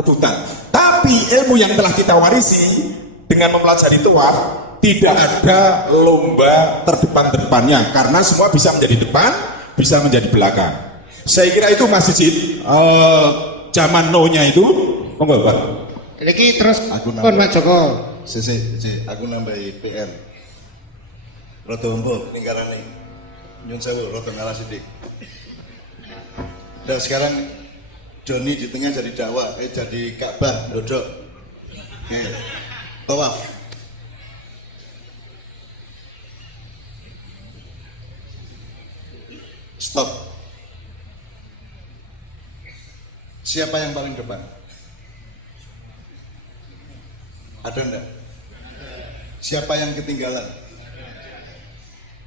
rebutan. Tapi ilmu yang telah kita warisi dengan mempelajari tawaf, tidak ada lomba terdepan-depannya karena semua bisa menjadi depan, bisa menjadi belaka. Saya kira itu Mas Cicit, zaman no-nya itu, monggo Pak. Iki terus Aku kon Mas Joko. Aku nambahi PR. Roto embo lingkarane. Nyun sewu roto ngalah sithik. Dan sekarang Doni di tengah jadi dakwah, jadi Ka'bah, dodok. Tawaf. Stop. Siapa yang paling depan? Ada enggak? Siapa yang ketinggalan?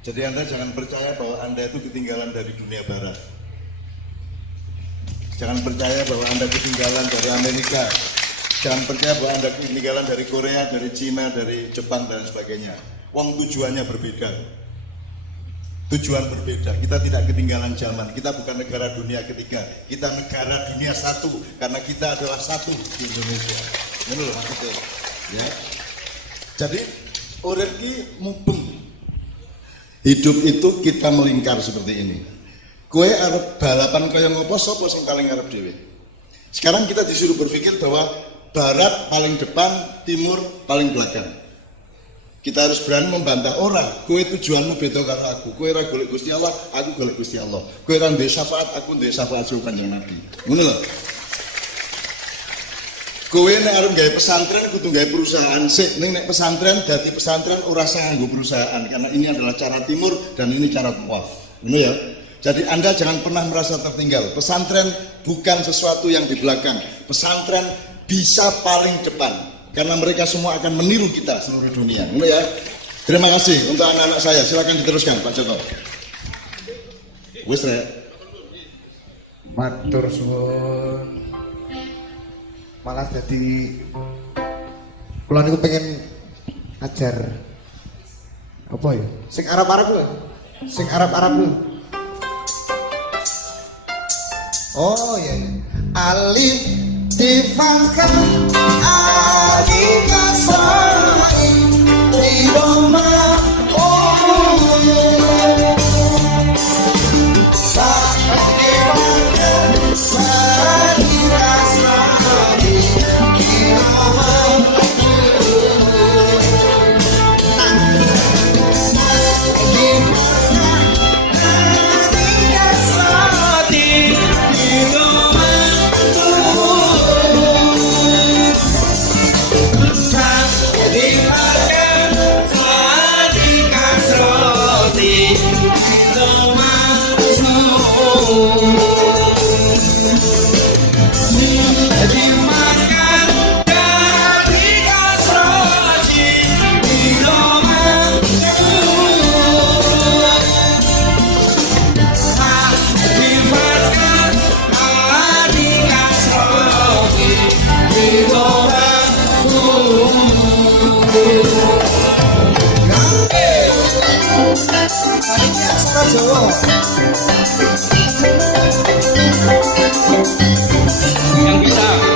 Jadi Anda jangan percaya bahwa Anda itu ketinggalan dari dunia barat. Jangan percaya bahwa Anda ketinggalan dari Amerika. Jangan percaya bahwa Anda ketinggalan dari Korea, dari Cina, dari Jepang dan sebagainya. Wong tujuannya berbeda. Tujuan berbeda. Kita tidak ketinggalan zaman. Kita bukan negara dunia ketiga. Kita negara dunia satu karena kita adalah satu di Indonesia. Ini loh maksudnya. Ya. Jadi orang ini mumpung hidup itu kita melingkar seperti ini. Kue arep balapan kaya ngopo sapa sing paling arep dhewe. Sekarang kita disuruh berpikir bahwa barat paling depan, timur paling belakang. Kita harus berani membantah orang. Kue tujuanmu beda karo aku. Kue ra golek Gusti Allah, aku golek Gusti Allah. Kue ra ndek syafaat, aku ndek syafaat sing Kanjeng Nabi. Ngono lho. Kowe nek arep gawe pesantren kudu gawe perusahaan sik. Ning nek pesantren dadi pesantren ora usah nganggo perusahaan karena ini adalah cara timur dan ini cara tawaf. Ngono ya. Jadi Anda jangan pernah merasa tertinggal. Pesantren bukan sesuatu yang di belakang. Pesantren bisa paling depan karena mereka semua akan meniru kita seluruh dunia. Ngono ya. Terima kasih untuk anak-anak saya. Silakan diteruskan Pak Joko. Wis rek. Matur suwun. Malah jadi kula niku pengen ajar apa ya? Sing Arab-Arab lho. Sing Arab-Arab lho. Oh iya. Alif difathah alif kasrain di doma yang bisa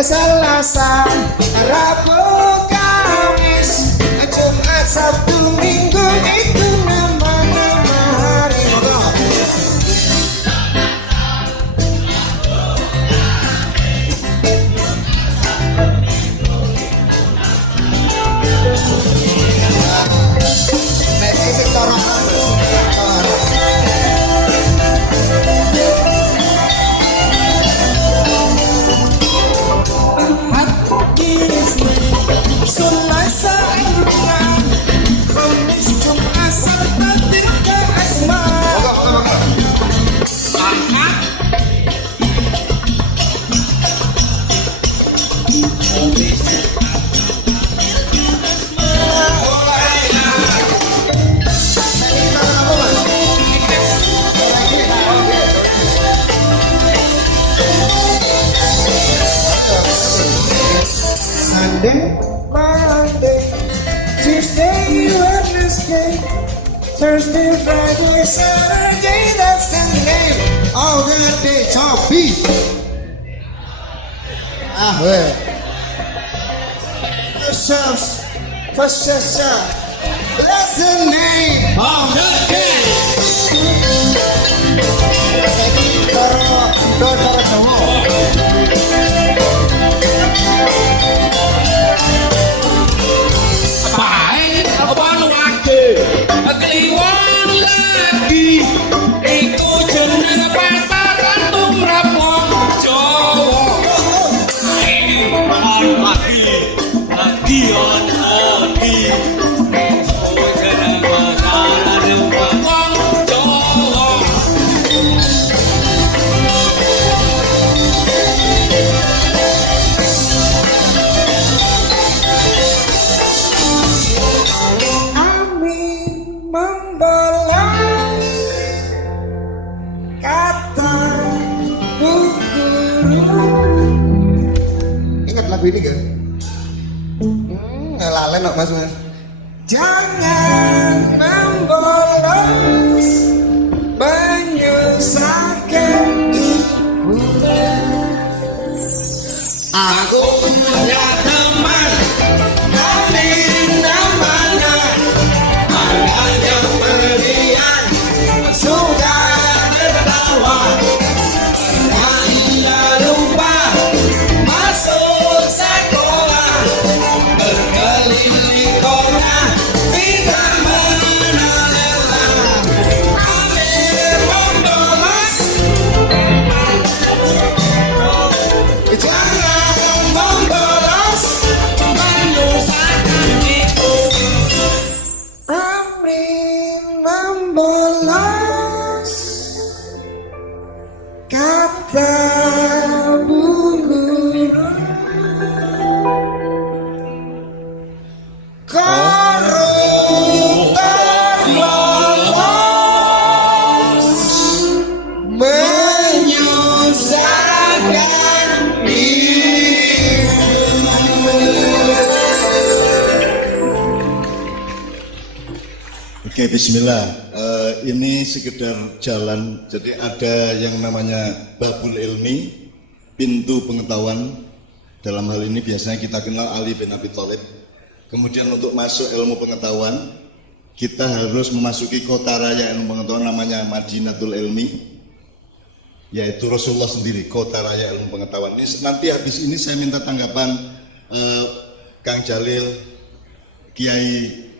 Selasa, Rabu, Kamis, Jumat, Sabtu, Minggu itu nama-nama hari. Monday, Monday, Tuesday, Wednesday, Thursday, Friday, Saturday, that's the name of the day. Chopi. Weh. Possessor, that's the name of the day. Para Jawa. Baik, apa lagi? Kliwon lagi. Iku jeneng pasaran tumrap wong Jawa. Lagi on lagi. Iku jeneng pasaran tumrap wong Jawa. Amin membalas kata guru. Ingat lagu ini kan? Lalen kok mas. Jangan membolos menyusahkan ibu. Aku punya teman dari mana anaknya berian sudah tertawa hingga lupa masuk sekolah berkeliling kota tidak menolak ambil membolos jangan membolos menyusahkan ibu. Amin membolos kata bu guru. Koruptor lolos menyusahkan ibu. Oke, bismillah. Ini sekedar jalan. Jadi ada yang namanya babul ilmi, pintu pengetahuan. Dalam hal ini biasanya kita kenal Ali bin Abi Thalib. Kemudian untuk masuk ilmu pengetahuan, kita harus memasuki kota raya ilmu pengetahuan namanya Madinatul Ilmi, yaitu Rasulullah sendiri, kota raya ilmu pengetahuan. Ini, nanti habis ini saya minta tanggapan Kang Jalil, Kiai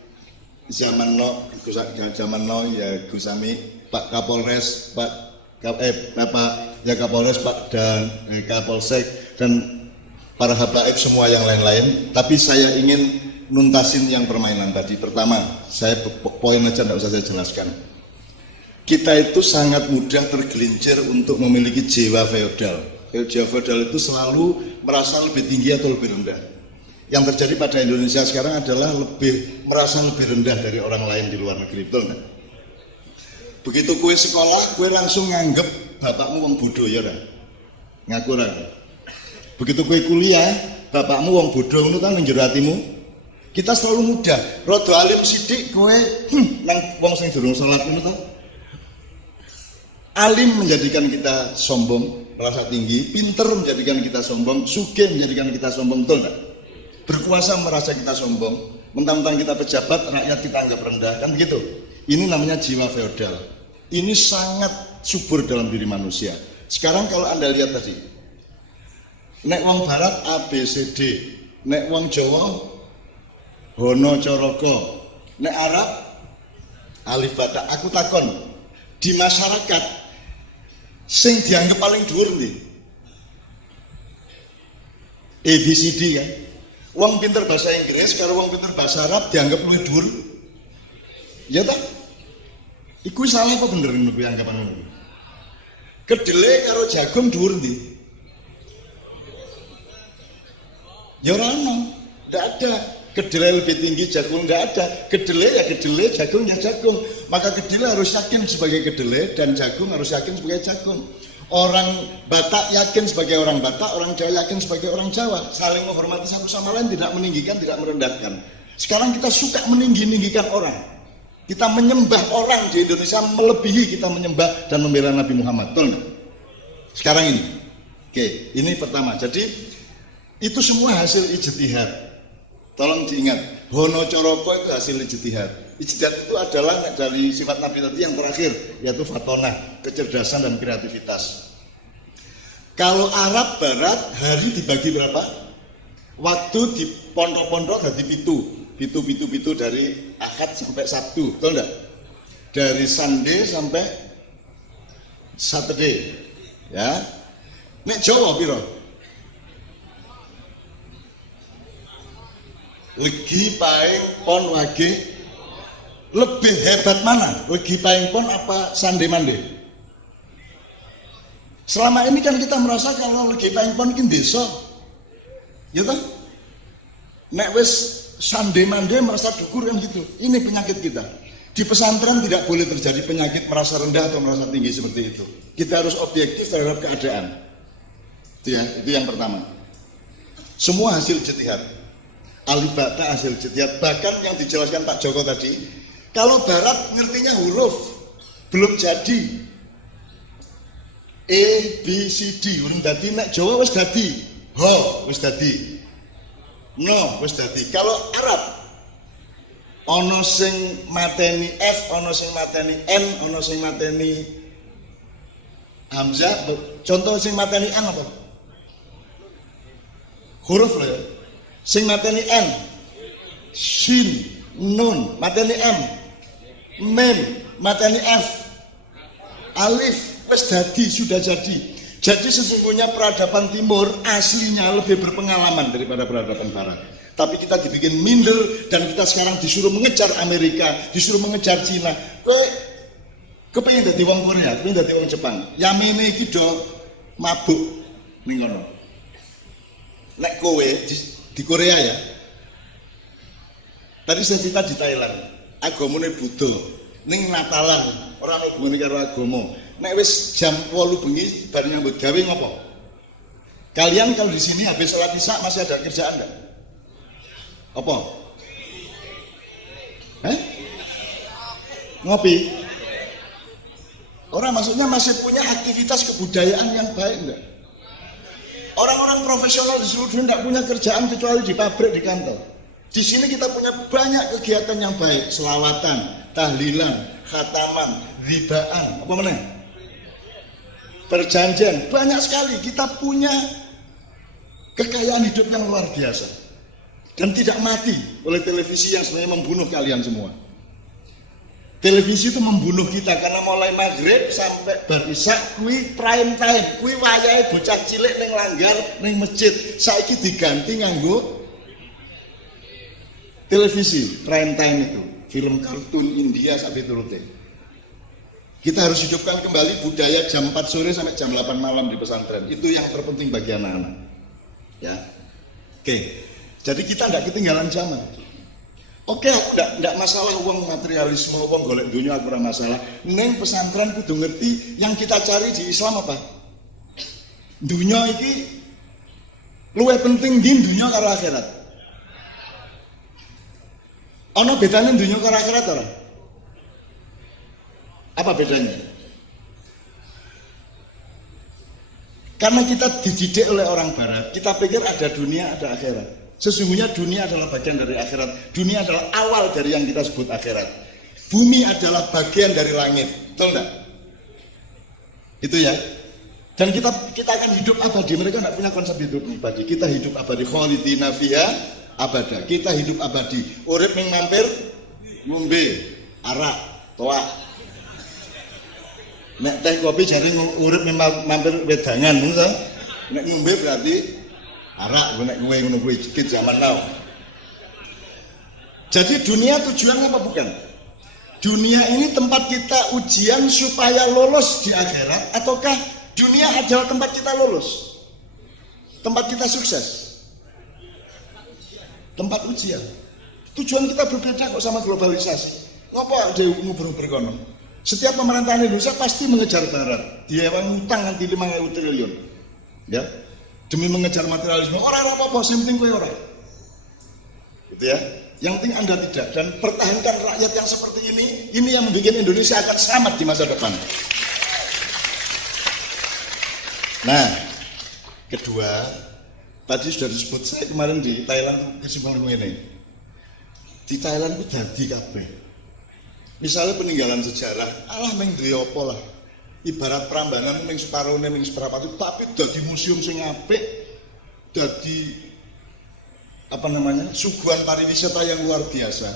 zaman no ya Gusami, Pak Kapolres, Pak Kapolres, Pak dan Kapolsek dan para habaib semua yang lain-lain. Tapi saya ingin nuntasin yang permainan tadi. Pertama, saya poin aja tidak usah saya jelaskan. Kita itu sangat mudah tergelincir untuk memiliki jiwa feodal. Jiwa feodal itu selalu merasa lebih tinggi atau lebih rendah. Yang terjadi pada Indonesia sekarang adalah merasa lebih rendah dari orang lain di luar negeri, betul nggak? Begitu kue sekolah, kue langsung nganggep bapakmu wong bodoh ya kan? Ngaku kan? Begitu kue kuliah, bapakmu wong bodoh itu kan menjero hatimu. Kita selalu mudah. Rodo alim sidik kue nang wong sing durung salat itu. Alim menjadikan kita sombong, merasa tinggi. Pinter menjadikan kita sombong, sugih menjadikan kita sombong, betul nggak? Berkuasa merasa kita sombong, mentang-mentang kita pejabat, rakyat kita anggap rendah, kan begitu. Ini namanya jiwa feodal. Ini sangat subur dalam diri manusia. Sekarang kalau Anda lihat tadi, nek wong barat A B C D, nek wong Jawa Hono Coroko, nek Arab Alif Bata. Aku takon, di masyarakat sing dianggap paling dhuwur ndi? ABCD kan. Wong pinter bahasa Inggris karo wong pinter bahasa Arab dianggap luwih dhuwur. Ya tak? Iku salah apa bener menurut anggapan ngono? Kedele karo jagung dhuwur ndi? Ya ora ono. Ndak ada. Kedelai lebih tinggi, jagung nggak ada. Kedelai ya kedelai, jagung ya jagung. Maka kedelai harus yakin sebagai kedelai dan jagung harus yakin sebagai jagung. Orang Batak yakin sebagai orang Batak, orang Jawa yakin sebagai orang Jawa. Saling menghormati satu sama lain, tidak meninggikan, tidak merendahkan. Sekarang kita suka meninggikan orang. Kita menyembah orang di Indonesia melebihi kita menyembah dan membela Nabi Muhammad. Betul nggak? Sekarang ini. Oke, ini pertama. Jadi itu semua hasil ijtihad. Tolong diingat, Hono Coroko itu hasil ijtihad. Ijtihad itu adalah dari sifat Nabi tadi yang terakhir, yaitu fatonah, kecerdasan dan kreativitas. Kalau Arab Barat, hari dibagi berapa? Waktu di pondok-pondok jadi pitu dari Ahad sampai Sabtu, betul enggak? Dari Sunday sampai Saturday, ya. Nek Jawa piro? Legi paing pon wage lebih hebat mana? Legi paing pon apa Sunday Monday? Selama ini kan kita merasa kalau legi paing pon ini desa, ya toh? Nek wis Sunday Monday merasa dukur kan gitu. Ini penyakit kita. Di pesantren tidak boleh terjadi penyakit merasa rendah atau merasa tinggi seperti itu. Kita harus objektif terhadap keadaan. Itu ya, itu yang pertama. Semua hasil ijtihad. Alif Bata hasil ijtihad. Bahkan yang dijelaskan Pak Joko tadi, kalau Barat ngertinya huruf belum jadi. A, B, C, D urung dadi, nek Jawa wis dadi. Ho wis dadi. No wis dadi. Kalau Arab ana sing mateni F, ana sing mateni N, ana sing mateni Hamzah. Contoh sing mateni N apa? Huruf loh ya. Sing mateni N, Shin, Nun, mateni M, Mem, mateni F, Alif, wis dadi, sudah jadi. Jadi sesungguhnya peradaban timur aslinya lebih berpengalaman daripada peradaban barat. Tapi kita dibikin minder dan kita sekarang disuruh mengejar Amerika, disuruh mengejar Cina. Kepengen dadi wong Korea, kepengen dadi wong Jepang. Yamene iki do mabuk ning ngono. Nek kowe di Korea ya. Tadi saya cerita di Thailand, agamane Buddha, ning Natalan, ora ono hubungane karo agama. Nek wis jam 8 bengi bar nyambut gawe ngopo? Kalian kalau di sini habis sholat Isya masih ada kerjaan enggak? Apa? Ngopi? Orang maksudnya masih punya aktivitas kebudayaan yang baik enggak? Orang-orang profesional di seluruh dunia tidak punya kerjaan kecuali di pabrik, di kantor. Di sini kita punya banyak kegiatan yang baik, selawatan, tahlilan, khataman, ribaan, apa mana? Perjanjian, banyak sekali. Kita punya kekayaan hidup yang luar biasa dan tidak mati oleh televisi yang sebenarnya membunuh kalian semua. Televisi itu membunuh kita karena mulai maghrib sampai bar isya kui prime time, kui wayahe bocah cilik ning langgar ning masjid. Saiki diganti nganggo televisi prime time itu, film kartun India sampai turute. Kita harus hidupkan kembali budaya jam 4 sore sampai jam 8 malam di pesantren. Itu yang terpenting bagi anak-anak. Ya. Oke. Jadi kita tidak ketinggalan zaman. Oke, tidak masalah uang materialisme, uang golek dunia aku ora masalah. Neng pesantren kudu ngerti yang kita cari di Islam apa? Dunia iki luwih penting di dunia karo akhirat. Ana bedane dunia karo akhirat ora? Apa bedanya? Karena kita dididik oleh orang barat, kita pikir ada dunia, ada akhirat. Sesungguhnya dunia adalah bagian dari akhirat. Dunia adalah awal dari yang kita sebut akhirat. Bumi adalah bagian dari langit. Betul enggak? Itu ya. Dan kita akan hidup abadi. Mereka tidak punya konsep hidup abadi. Kita hidup abadi. Khalidina fiha abada. Kita hidup abadi. Urip ning mampir ngombe arak, toa. Nek teh kopi jare urip ning mampir wedangan, ngono. Nek ngombe berarti arak, nek kowe ngono kuwi dikit zaman now. Jadi dunia tujuannya apa bukan? Dunia ini tempat kita ujian supaya lolos di akhirat, ataukah dunia adalah tempat kita lolos? Tempat kita sukses? Tempat ujian. Tujuan kita berbeda kok sama globalisasi. Ngapa ada ngobrol kono? Setiap pemerintahan Indonesia pasti mengejar barat. Dia yang utang nanti 5.000 triliun. Ya. Demi mengejar materialisme. Orang apa-apa, yang penting kowe ora. Gitu ya. Yang penting Anda tidak, dan pertahankan rakyat yang seperti ini yang membuat Indonesia akan selamat di masa depan. Nah, kedua, tadi sudah disebut, saya kemarin di Thailand kesimpulan ini. Di Thailand itu dadi kabeh. Misalnya peninggalan sejarah, alah meng duwe apa lah. Ibarat Prambanan meng separone meng seperapatu, tapi dadi museum sing apik, dadi suguhan pariwisata yang luar biasa.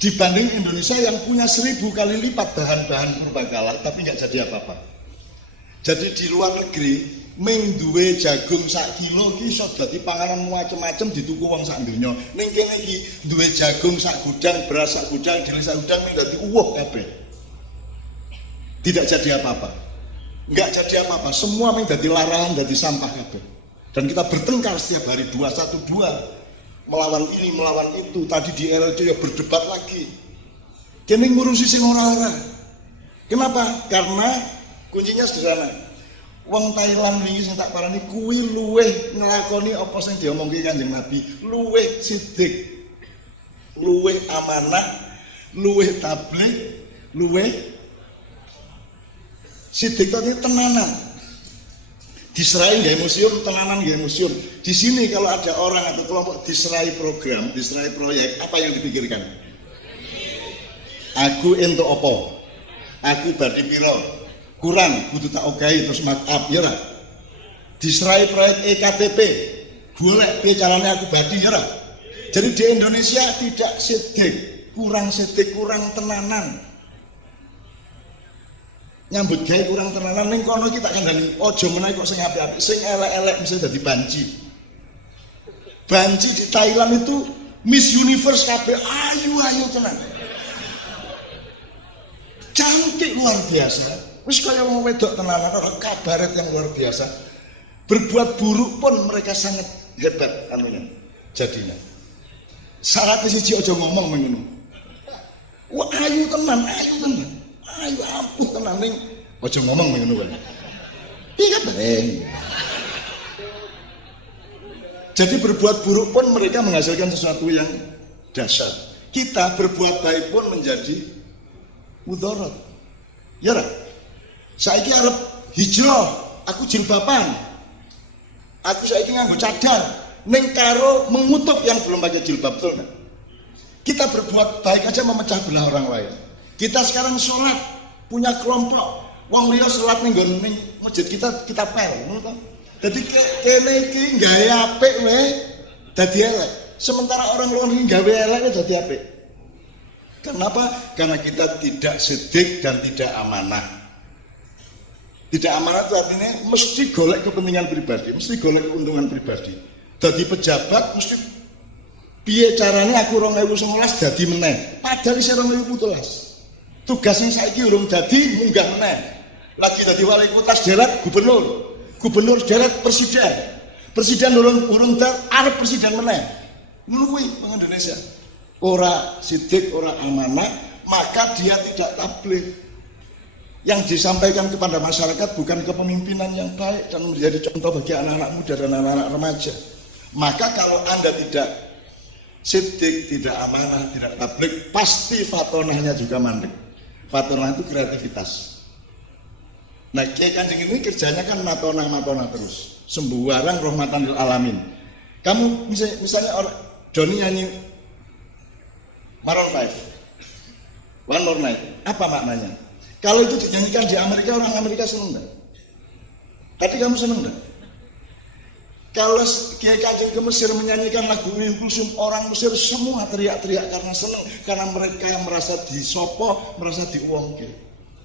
Dibanding Indonesia yang punya 1000 kali lipat bahan-bahan purbakala, tapi nggak jadi apa-apa. Jadi di luar negeri, ming duwe jagung sak kilo ki iso dadi panganan macem-macem dituku wong sak donya. Ning kene iki duwe jagung sak gudang, beras sak gudang, dile sak gudang ming dadi uwuh kabeh. Tidak jadi apa-apa. Enggak jadi apa-apa, semua ming dadi larangan, dadi sampah kabeh. Dan kita bertengkar setiap hari 212 melawan ini, melawan itu. Tadi di era itu ya berdebat lagi. Kene ngurusi sing ora-ora. Kenapa? Karena kuncinya sederhana. Wong Thailand wingi sing tak parani kuwi luweh nglakoni apa sing diomongke Kanjeng Nabi, luweh sidik, luweh amanah, luweh tabligh, luweh sidik tadi tenanan. Diserai nggak museum, tenanan nggak museum. Di sini kalau ada orang atau kelompok diserai program, diserai proyek, apa yang dipikirkan? Aku entuk opo? Aku badhe piro? Kurang, kudu tak okehi terus mark up ya ra. Diserai proyek EKTP, golek piye carane aku badhe ya ra. Jadi di Indonesia tidak sidik, kurang tenanan. Nyambut gawe kurang tenanan ning kono iki tak kandhani aja menawa kok sing apik-apik, sing elek-elek mesti dadi banci. Banci di Thailand itu Miss Universe kabeh ayu tenan. Cantik luar biasa. Wis kaya wong wedok tenanan, ora kabaret yang luar biasa. Berbuat buruk pun mereka sangat hebat anunya. Jadinya. Syaratnya siji aja ngomong ngono. Wah ayu tenan. Ayo ampuh tenan ning aja ngomong ngono wae. Piye bareng. Jadi berbuat buruk pun mereka menghasilkan sesuatu yang dahsyat. Kita berbuat baik pun menjadi mudarat. Ya ra? Saiki arep hijrah, aku jilbaban. Aku saiki nganggo cadar ning karo mengutuk yang belum pakai jilbab, betul enggak? Kita berbuat baik aja memecah belah orang lain. Kita sekarang sholat punya kelompok, wong liya sholat ning nggon ning masjid kita pel, ngono to. Dadi kene iki gawe apik wae dadi elek. Sementara orang luar negeri gawe elek dadi apik. Kenapa? Karena kita tidak sidik dan tidak amanah. Tidak amanah itu artinya mesti golek kepentingan pribadi, mesti golek keuntungan pribadi. Dadi pejabat mesti piye carane aku 2019 dadi meneh. Padahal isih 2017. Tugas yang saiki urung dadi munggah meneh. Lagi dadi wali kota sederek gubernur sederek presiden urung arep presiden meneh. Ngono kuwi wong Indonesia. Ora sidik, ora amanah, maka dia tidak tabligh. Yang disampaikan kepada masyarakat bukan kepemimpinan yang baik dan menjadi contoh bagi anak-anak muda dan anak-anak remaja. Maka kalau Anda tidak sidik, tidak amanah, tidak tabligh, pasti fatonahnya juga mandek. Fatonah itu kreativitas. Nah, Kiai Kanjeng ini kerjanya kan matonah terus. Sembuarang rahmatan lil alamin. Kamu misalnya orang Doni nyanyi Maroon 5, One More Night, apa maknanya? Kalau itu dinyanyikan di Amerika, orang Amerika seneng enggak? Tapi kamu seneng enggak? Kalau Kiai Kanjeng ke Mesir menyanyikan lagu Umm Kulsum, orang Mesir semua teriak-teriak karena senang, karena mereka merasa disopo, merasa diuangke.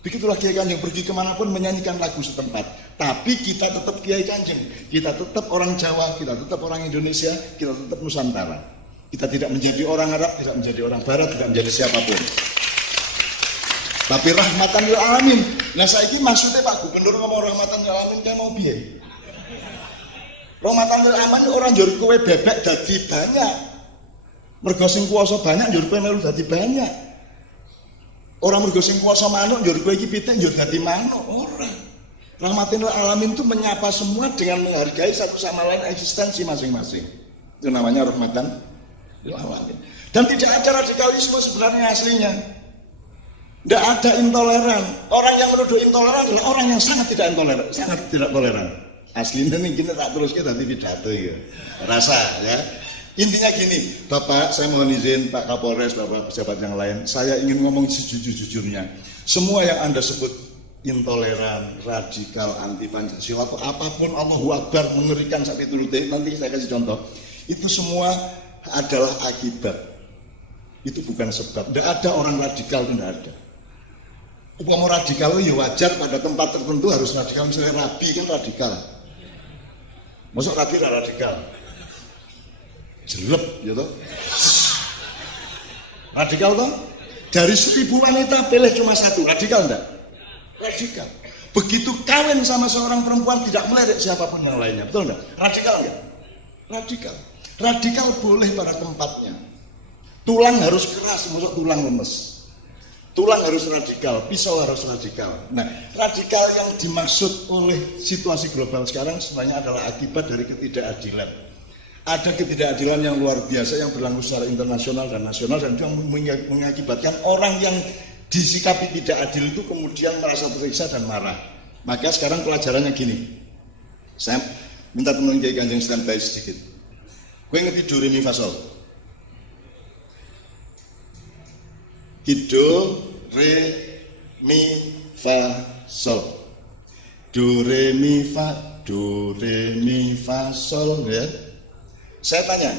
Begitulah Kiai Kanjeng pergi kemanapun menyanyikan lagu setempat. Tapi kita tetap Kiai Kanjeng, kita tetap orang Jawa, kita tetap orang Indonesia, kita tetap Nusantara. Kita tidak menjadi orang Arab, tidak menjadi orang Barat, tidak menjadi siapapun. Tapi rahmatan lil alamin. Nah saiki maksudnya Pak Gubernur ngomong rahmatan lil alamin kan mau piye? Rahmatan lil alamin orang njur kowe bebek dadi banyak. Mergo sing kuwasa banyak njur kowe melu dadi banyak. Orang mergo sing kuwasa manuk njur kowe iki pitik njur dadi manuk, ora. Rahmatin lil alamin itu menyapa semua dengan menghargai satu sama lain eksistensi masing-masing. Itu namanya rahmatan lil alamin. Dan tidak ada radikalisme sebenarnya aslinya. Tidak ada intoleran. Orang yang menuduh intoleran adalah orang yang sangat tidak intoleran, sangat tidak toleran. Aslinya nih gini tak terus kita nanti pidato ya. Rasa ya. Intinya gini, Bapak, saya mohon izin Pak Kapolres, Bapak pejabat yang lain, saya ingin ngomong sejujur-jujurnya. Semua yang Anda sebut intoleran, radikal, anti Pancasila atau apapun, Allahu Akbar, mengerikan sampai turute, nanti saya kasih contoh. Itu semua adalah akibat. Itu bukan sebab. Tidak ada orang radikal, tidak ada. Upama radikal ya wajar pada tempat tertentu harus radikal, misalnya Rabi kan radikal. Masuk Rabi radikal. Jelek gitu. Radikal toh? Dari 1000 wanita pilih cuma satu, radikal enggak? Radikal. Begitu kawin sama seorang perempuan tidak melirik siapapun yang lainnya, betul enggak? Radikal enggak? Radikal. Radikal boleh pada tempatnya. Tulang harus keras, masuk tulang lemes. Tulang harus radikal, pisau harus radikal. Nah, radikal yang dimaksud oleh situasi global sekarang sebenarnya adalah akibat dari ketidakadilan. Ada ketidakadilan yang luar biasa yang berlangsung secara internasional dan nasional dan itu yang mengakibatkan orang yang disikapi tidak adil itu kemudian merasa tersiksa dan marah. Maka sekarang pelajarannya gini. Saya minta teman Kiai Kanjeng standby sedikit. Gue ngerti do re mi fa sol. Do re mi fa sol. Do re mi fa sol ya. Saya tanya,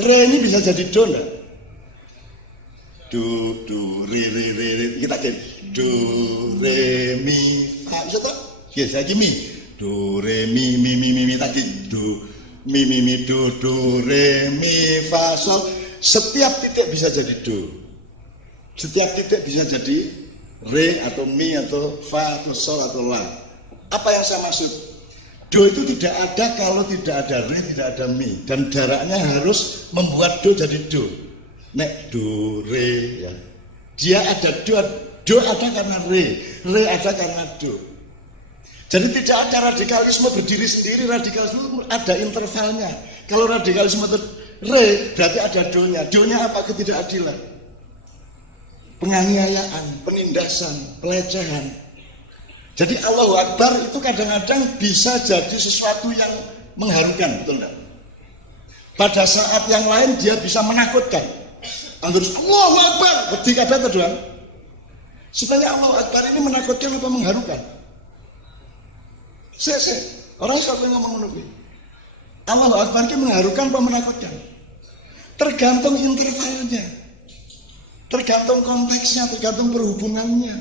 re ini bisa jadi do enggak? Do, re, kita kan do, re, mi, fa, bisa tak? Ya, saya lagi mi. Do, re, mi, tadi. Do, mi, do, re, mi, fa, sol. Setiap titik bisa jadi do. Setiap titik bisa jadi re atau mi atau fa atau sol atau la. Apa yang saya maksud? Do itu tidak ada kalau tidak ada re, tidak ada mi. Dan jaraknya harus membuat do jadi do. Nek do, re ya. Dia ada do ada karena re ada karena do. Jadi tidak ada radikalisme berdiri sendiri, radikalisme ada intervalnya. Kalau radikalisme re berarti ada do-nya. Do-nya apa? Ketidakadilan. Penganiayaan, penindasan, pelecehan. Jadi Allahu Akbar itu kadang-kadang bisa jadi sesuatu yang mengharukan, betul enggak? Pada saat yang lain dia bisa menakutkan. Terus Allahu Akbar, ketika ada doang. Sebenarnya Allahu Akbar ini menakutkan apa mengharukan? Orang siapa yang ngomong menurut Allahu Akbar ini mengharukan apa menakutkan? Tergantung intervalnya, tergantung konteksnya, tergantung perhubungannya.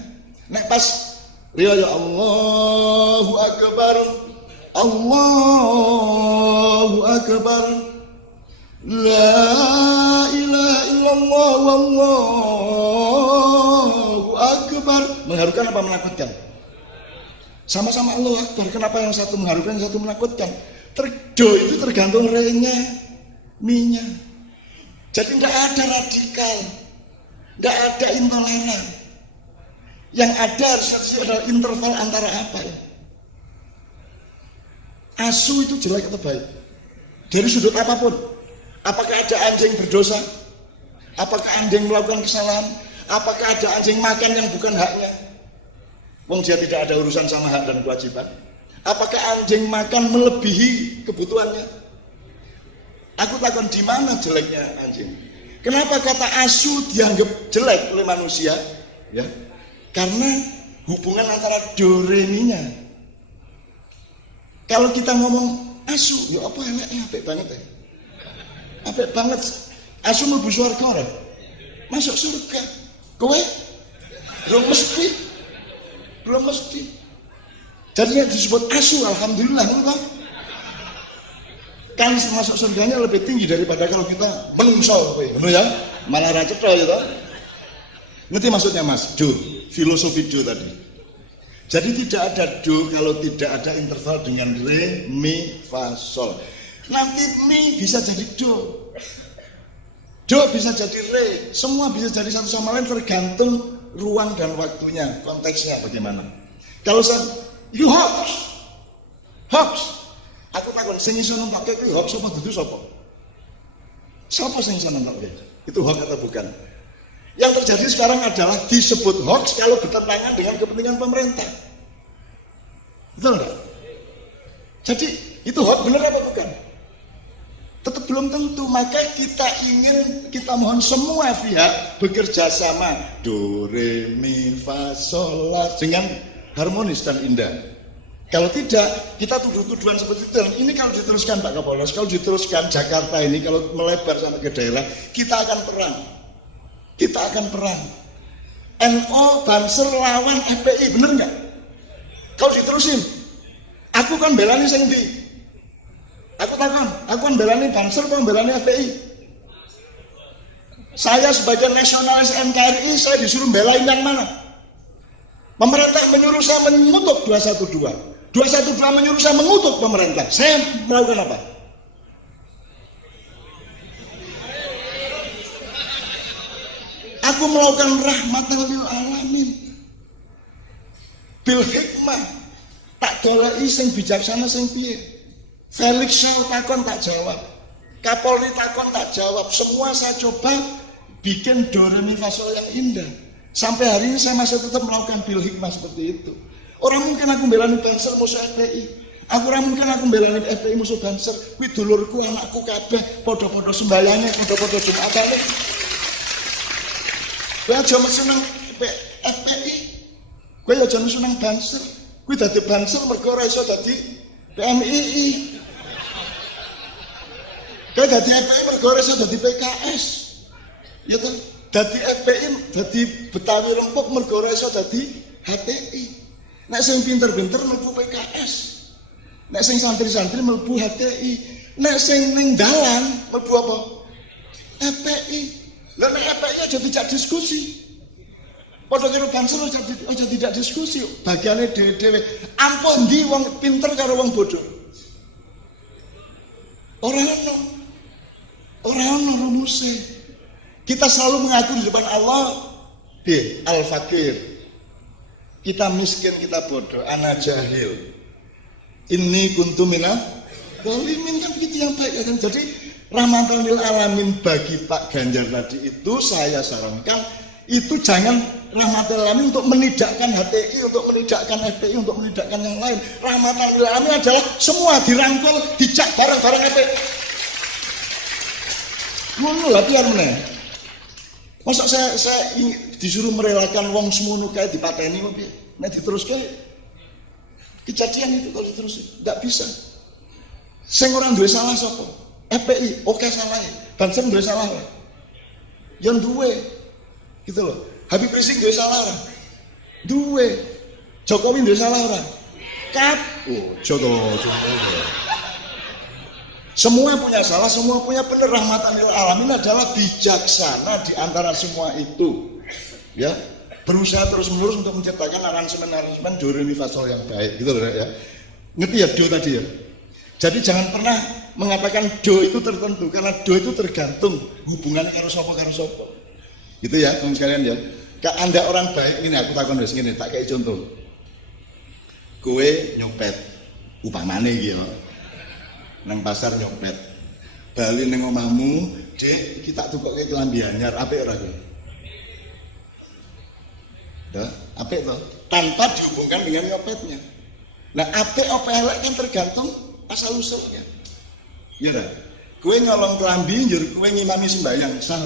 Nah pas ya Allahu Akbar, Allahu Akbar, la ilaha illallah, wallahu akbar. Mengharukan apa menakutkan? Sama-sama Allahu Akbar. Kenapa yang satu mengharukan, yang satu menakutkan? Do itu tergantung re-nya, mi-nya. Jadi tidak ada radikal, tidak ada intoleran. Yang ada harus adalah interval antara apa ya? Asu itu jelek atau baik? Dari sudut apapun. Apakah ada anjing berdosa? Apakah anjing melakukan kesalahan? Apakah ada anjing makan yang bukan haknya? Wong dia tidak ada urusan sama hak dan kewajiban. Apakah anjing makan melebihi kebutuhannya? Aku takut di mana jeleknya anjing? Kenapa kata asu dianggap jelek oleh manusia? Ya, karena hubungan antara do re mi-nya. Kalau kita ngomong asu, ya apa enaknya apik banget ya. Apik banget. Asu mlebu surga ora? Masuk surga. Kowe? Belum mesti. Belum mesti. Jadi yang disebut asu alhamdulillah kan? Kan masuk surganya lebih tinggi daripada kalau kita menungso kowe. Ngono ya? Malah ra cetha ya toh. Ngerti maksudnya Mas? Do, filosofi do tadi. Jadi tidak ada do kalau tidak ada interval dengan re, mi, fa, sol. Nanti mi bisa jadi do. Do bisa jadi re, semua bisa jadi satu sama lain tergantung ruang dan waktunya, konteksnya bagaimana. Kalau saya, you hoax, aku takut sing iso nembake kuwi hoax apa dudu sapa? Siapa sing iso nembake? Itu hoax atau bukan? Yang terjadi sekarang adalah disebut hoax kalau bertentangan dengan kepentingan pemerintah. Betul enggak? Jadi itu hoax benar apa bukan? Tetap belum tentu, maka kita mohon semua pihak bekerja sama do re mi fa sol la dengan harmonis dan indah. Kalau tidak, kita tuduh-tuduhan seperti itu. Dan ini kalau diteruskan Pak Kapolres, kalau diteruskan Jakarta ini kalau melebar sampai ke daerah, kita akan perang. NO Banser lawan FPI, bener nggak? Kalau diterusin, aku kan belani sing ndi? Aku kan belani Banser atau belani FPI? Saya sebagai nasionalis NKRI, saya disuruh belain yang mana? Pemerintah menyuruh saya mengutuk 212. 212 menyuruh saya mengutuk pemerintah. Saya melakukan apa? Aku melakukan rahmatan lil alamin. Bil hikmah. Tak dolai sing bijaksana sing piye. Felix Shaw takon tak jawab, Kapolri takon tak jawab, semua saya coba bikin do re mi fa sol yang indah. Sampai hari ini saya masih tetap melakukan bil hikmah seperti itu. Orang mungkin aku belani Banser musuh FPI, orang mungkin aku belani FPI musuh Banser. Kuwi dulurku, anakku kabeh, podo-podo sembahyangnya, podo-podo jumatane. Kowe aja seneng FPI, kowe aja seneng Banser. Kuwi dadi Banser mergo ora iso dadi PMII. Kowe dadi FPI mergo ora iso dadi PKS. Ya toh, dadi FPI, dadi Betawi Rempok mergo ora iso dadi HTI. Nek sing pinter-pinter mlebu PKS. Nek sing santri-santri mlebu HTI. Nek sing ning dalan mlebu apa? FPI. Lah nek FPI aja tidak diskusi. Padha karo Banser aja tidak diskusi, bagiane dhewe-dhewe. Ampun ndi wong pinter karo wong bodoh. Ora ono rumusé. Kita selalu mengaku di depan Allah bi al-fakir. Kita miskin, kita bodoh, ana jahil. Inni kuntu minal zalimin, kan begitu yang baik kan. Jadi rahmatan lil alamin bagi Pak Ganjar tadi itu saya sarankan itu jangan rahmatan lil alamin untuk menidakkan HTI, untuk menidakkan FPI, untuk menidakkan yang lain. Rahmatan lil alamin adalah semua dirangkul, dicak bareng-bareng FPI. Ngono lah biar meneh. Masa saya disuruh merelakan wong semono kae dipateni kok piye? Nek diteruske kejadian itu kalau diterusin enggak bisa. Sing ora duwe salah sapa? FPI, oke salah. Banser duwe salah. Yang duwe gitu loh. Habib Rizik duwe salah ora? Duwe. Jokowi duwe salah ora? Jokowi. Semua punya salah, semua punya benar. Rahmatan lil alamin adalah bijaksana di antara semua itu. Ya, berusaha terus-menerus untuk menciptakan aransemen do re mi fa sol yang baik, gitu loh ya. Ngerti ya do tadi ya? Jadi jangan pernah mengatakan do itu tertentu, karena do itu tergantung hubungan karo sapa. Gitu ya, teman sekalian ya. Anda orang baik, ini aku takon wis ngene, tak kayak contoh. Kowe nyopet, upamane iki ya. Nang pasar nyopet. Bali ning omahmu, Dik, iki tak tukokke kelambi anyar, apik ora kowe? Ya, apik to, tanpa dihubungkan dengan nyopetnya. Nah, apik apa elek kan tergantung asal usulnya. Ya ora? Kowe nyolong kelambi njur kowe ngimami sembahyang, sah.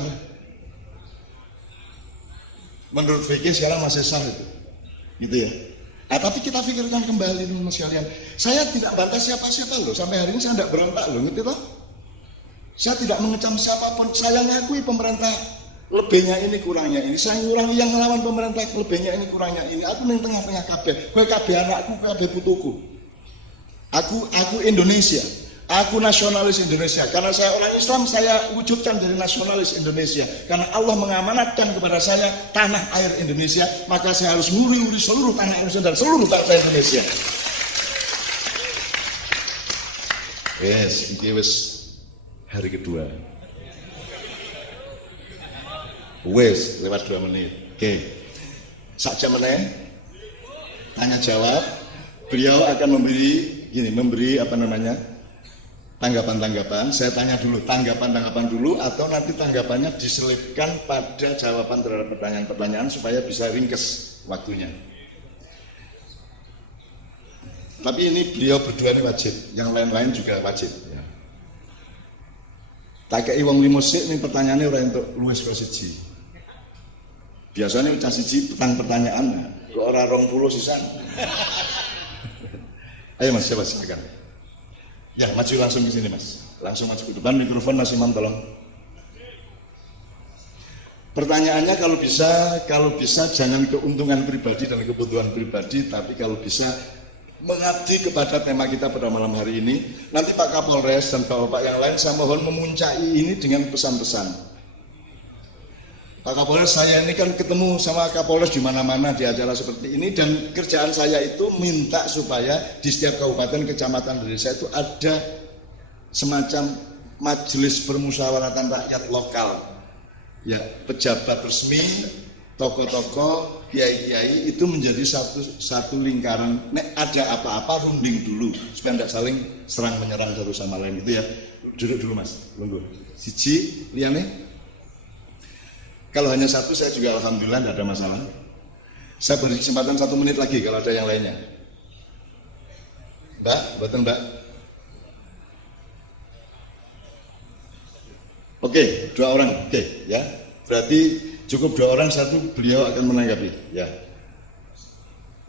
Menurut fikih sekarang masih sah itu. Gitu ya. Nah, tapi kita pikirkan kembali dulu Mas sekalian. Saya tidak bantah siapa-siapa loh. Sampai hari ini saya tidak berontak loh, ngerti toh? Saya tidak mengecam siapapun. Saya ngakui pemerintah lebihnya ini, kurangnya ini. Saya ngurangi yang melawan pemerintah, lebihnya ini, kurangnya ini. Aku ning tengah-tengah kabeh. Kowe kabeh anakku, kabeh putuku. Aku Indonesia. Aku nasionalis Indonesia. Karena saya orang Islam, saya wujudkan dari nasionalis Indonesia. Karena Allah mengamanatkan kepada saya tanah air Indonesia, maka saya harus nguri-nguri seluruh tanah air Indonesia dan seluruh bangsa Indonesia. Ini wis hari kedua. Wes, lewat 2 menit. Oke. Sak jam meneh tanya jawab. Beliau akan memberi apa namanya? Tanggapan-tanggapan. Saya tanya dulu tanggapan dulu atau nanti tanggapannya diselipkan pada jawaban terhadap pertanyaan-pertanyaan supaya bisa ringkes waktunya. Tapi ini beliau berdua ini wajib, yang lain-lain juga wajib. Ya. Tak kei wong limo sik ini pertanyaannya orang untuk luwes persiji. Biasanya ucap siji petang pertanyaan, kok ora 20 sisan. Ayo Mas, siapa silakan. Ya, maju langsung ke sini Mas. Langsung maju ke depan, mikrofon Mas Imam tolong. Pertanyaannya kalau bisa jangan keuntungan pribadi dan kebutuhan pribadi, tapi kalau bisa mengabdi kepada tema kita pada malam hari ini. Nanti Pak Kapolres dan Bapak yang lain saya mohon memuncai ini dengan pesan-pesan. Pak Kapolres, saya ini kan ketemu sama Kapolres di mana-mana di acara seperti ini, dan kerjaan saya itu minta supaya di setiap kabupaten kecamatan dari saya itu ada semacam majelis permusyawaratan rakyat lokal. Ya, pejabat resmi, tokoh-tokoh, kiai-kiai itu menjadi satu lingkaran. Nek ada apa-apa runding dulu supaya tidak saling serang menyerang satu sama lain gitu ya. Duduk dulu Mas, tunggu. Siji, liane. Kalau hanya satu saya juga alhamdulillah tidak ada masalah. Saya beri kesempatan 1 menit lagi kalau ada yang lainnya. Mbak, buatan Mbak. Oke, 2 orang. Oke, ya. Berarti cukup 2 orang, 1 beliau akan menanggapi. Ya.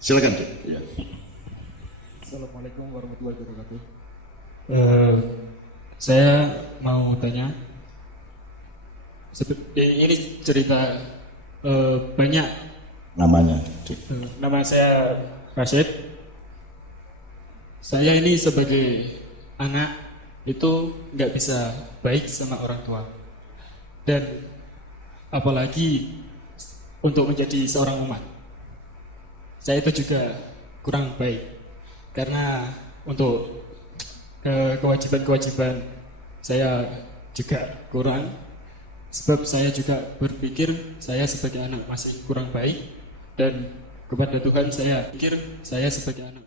Silakan, Dek. Ya. Assalamualaikum warahmatullahi wabarakatuh. Saya mau tanya. Ini cerita banyak. Namanya, Dek. Nama saya Rashid. Saya ini sebagai anak itu nggak bisa baik sama orang tua, dan apalagi untuk menjadi seorang umat. Saya itu juga kurang baik karena untuk kewajiban-kewajiban saya juga kurang. Sebab saya juga berpikir saya sebagai anak masih kurang baik, dan kepada Tuhan saya pikir saya sebagai anak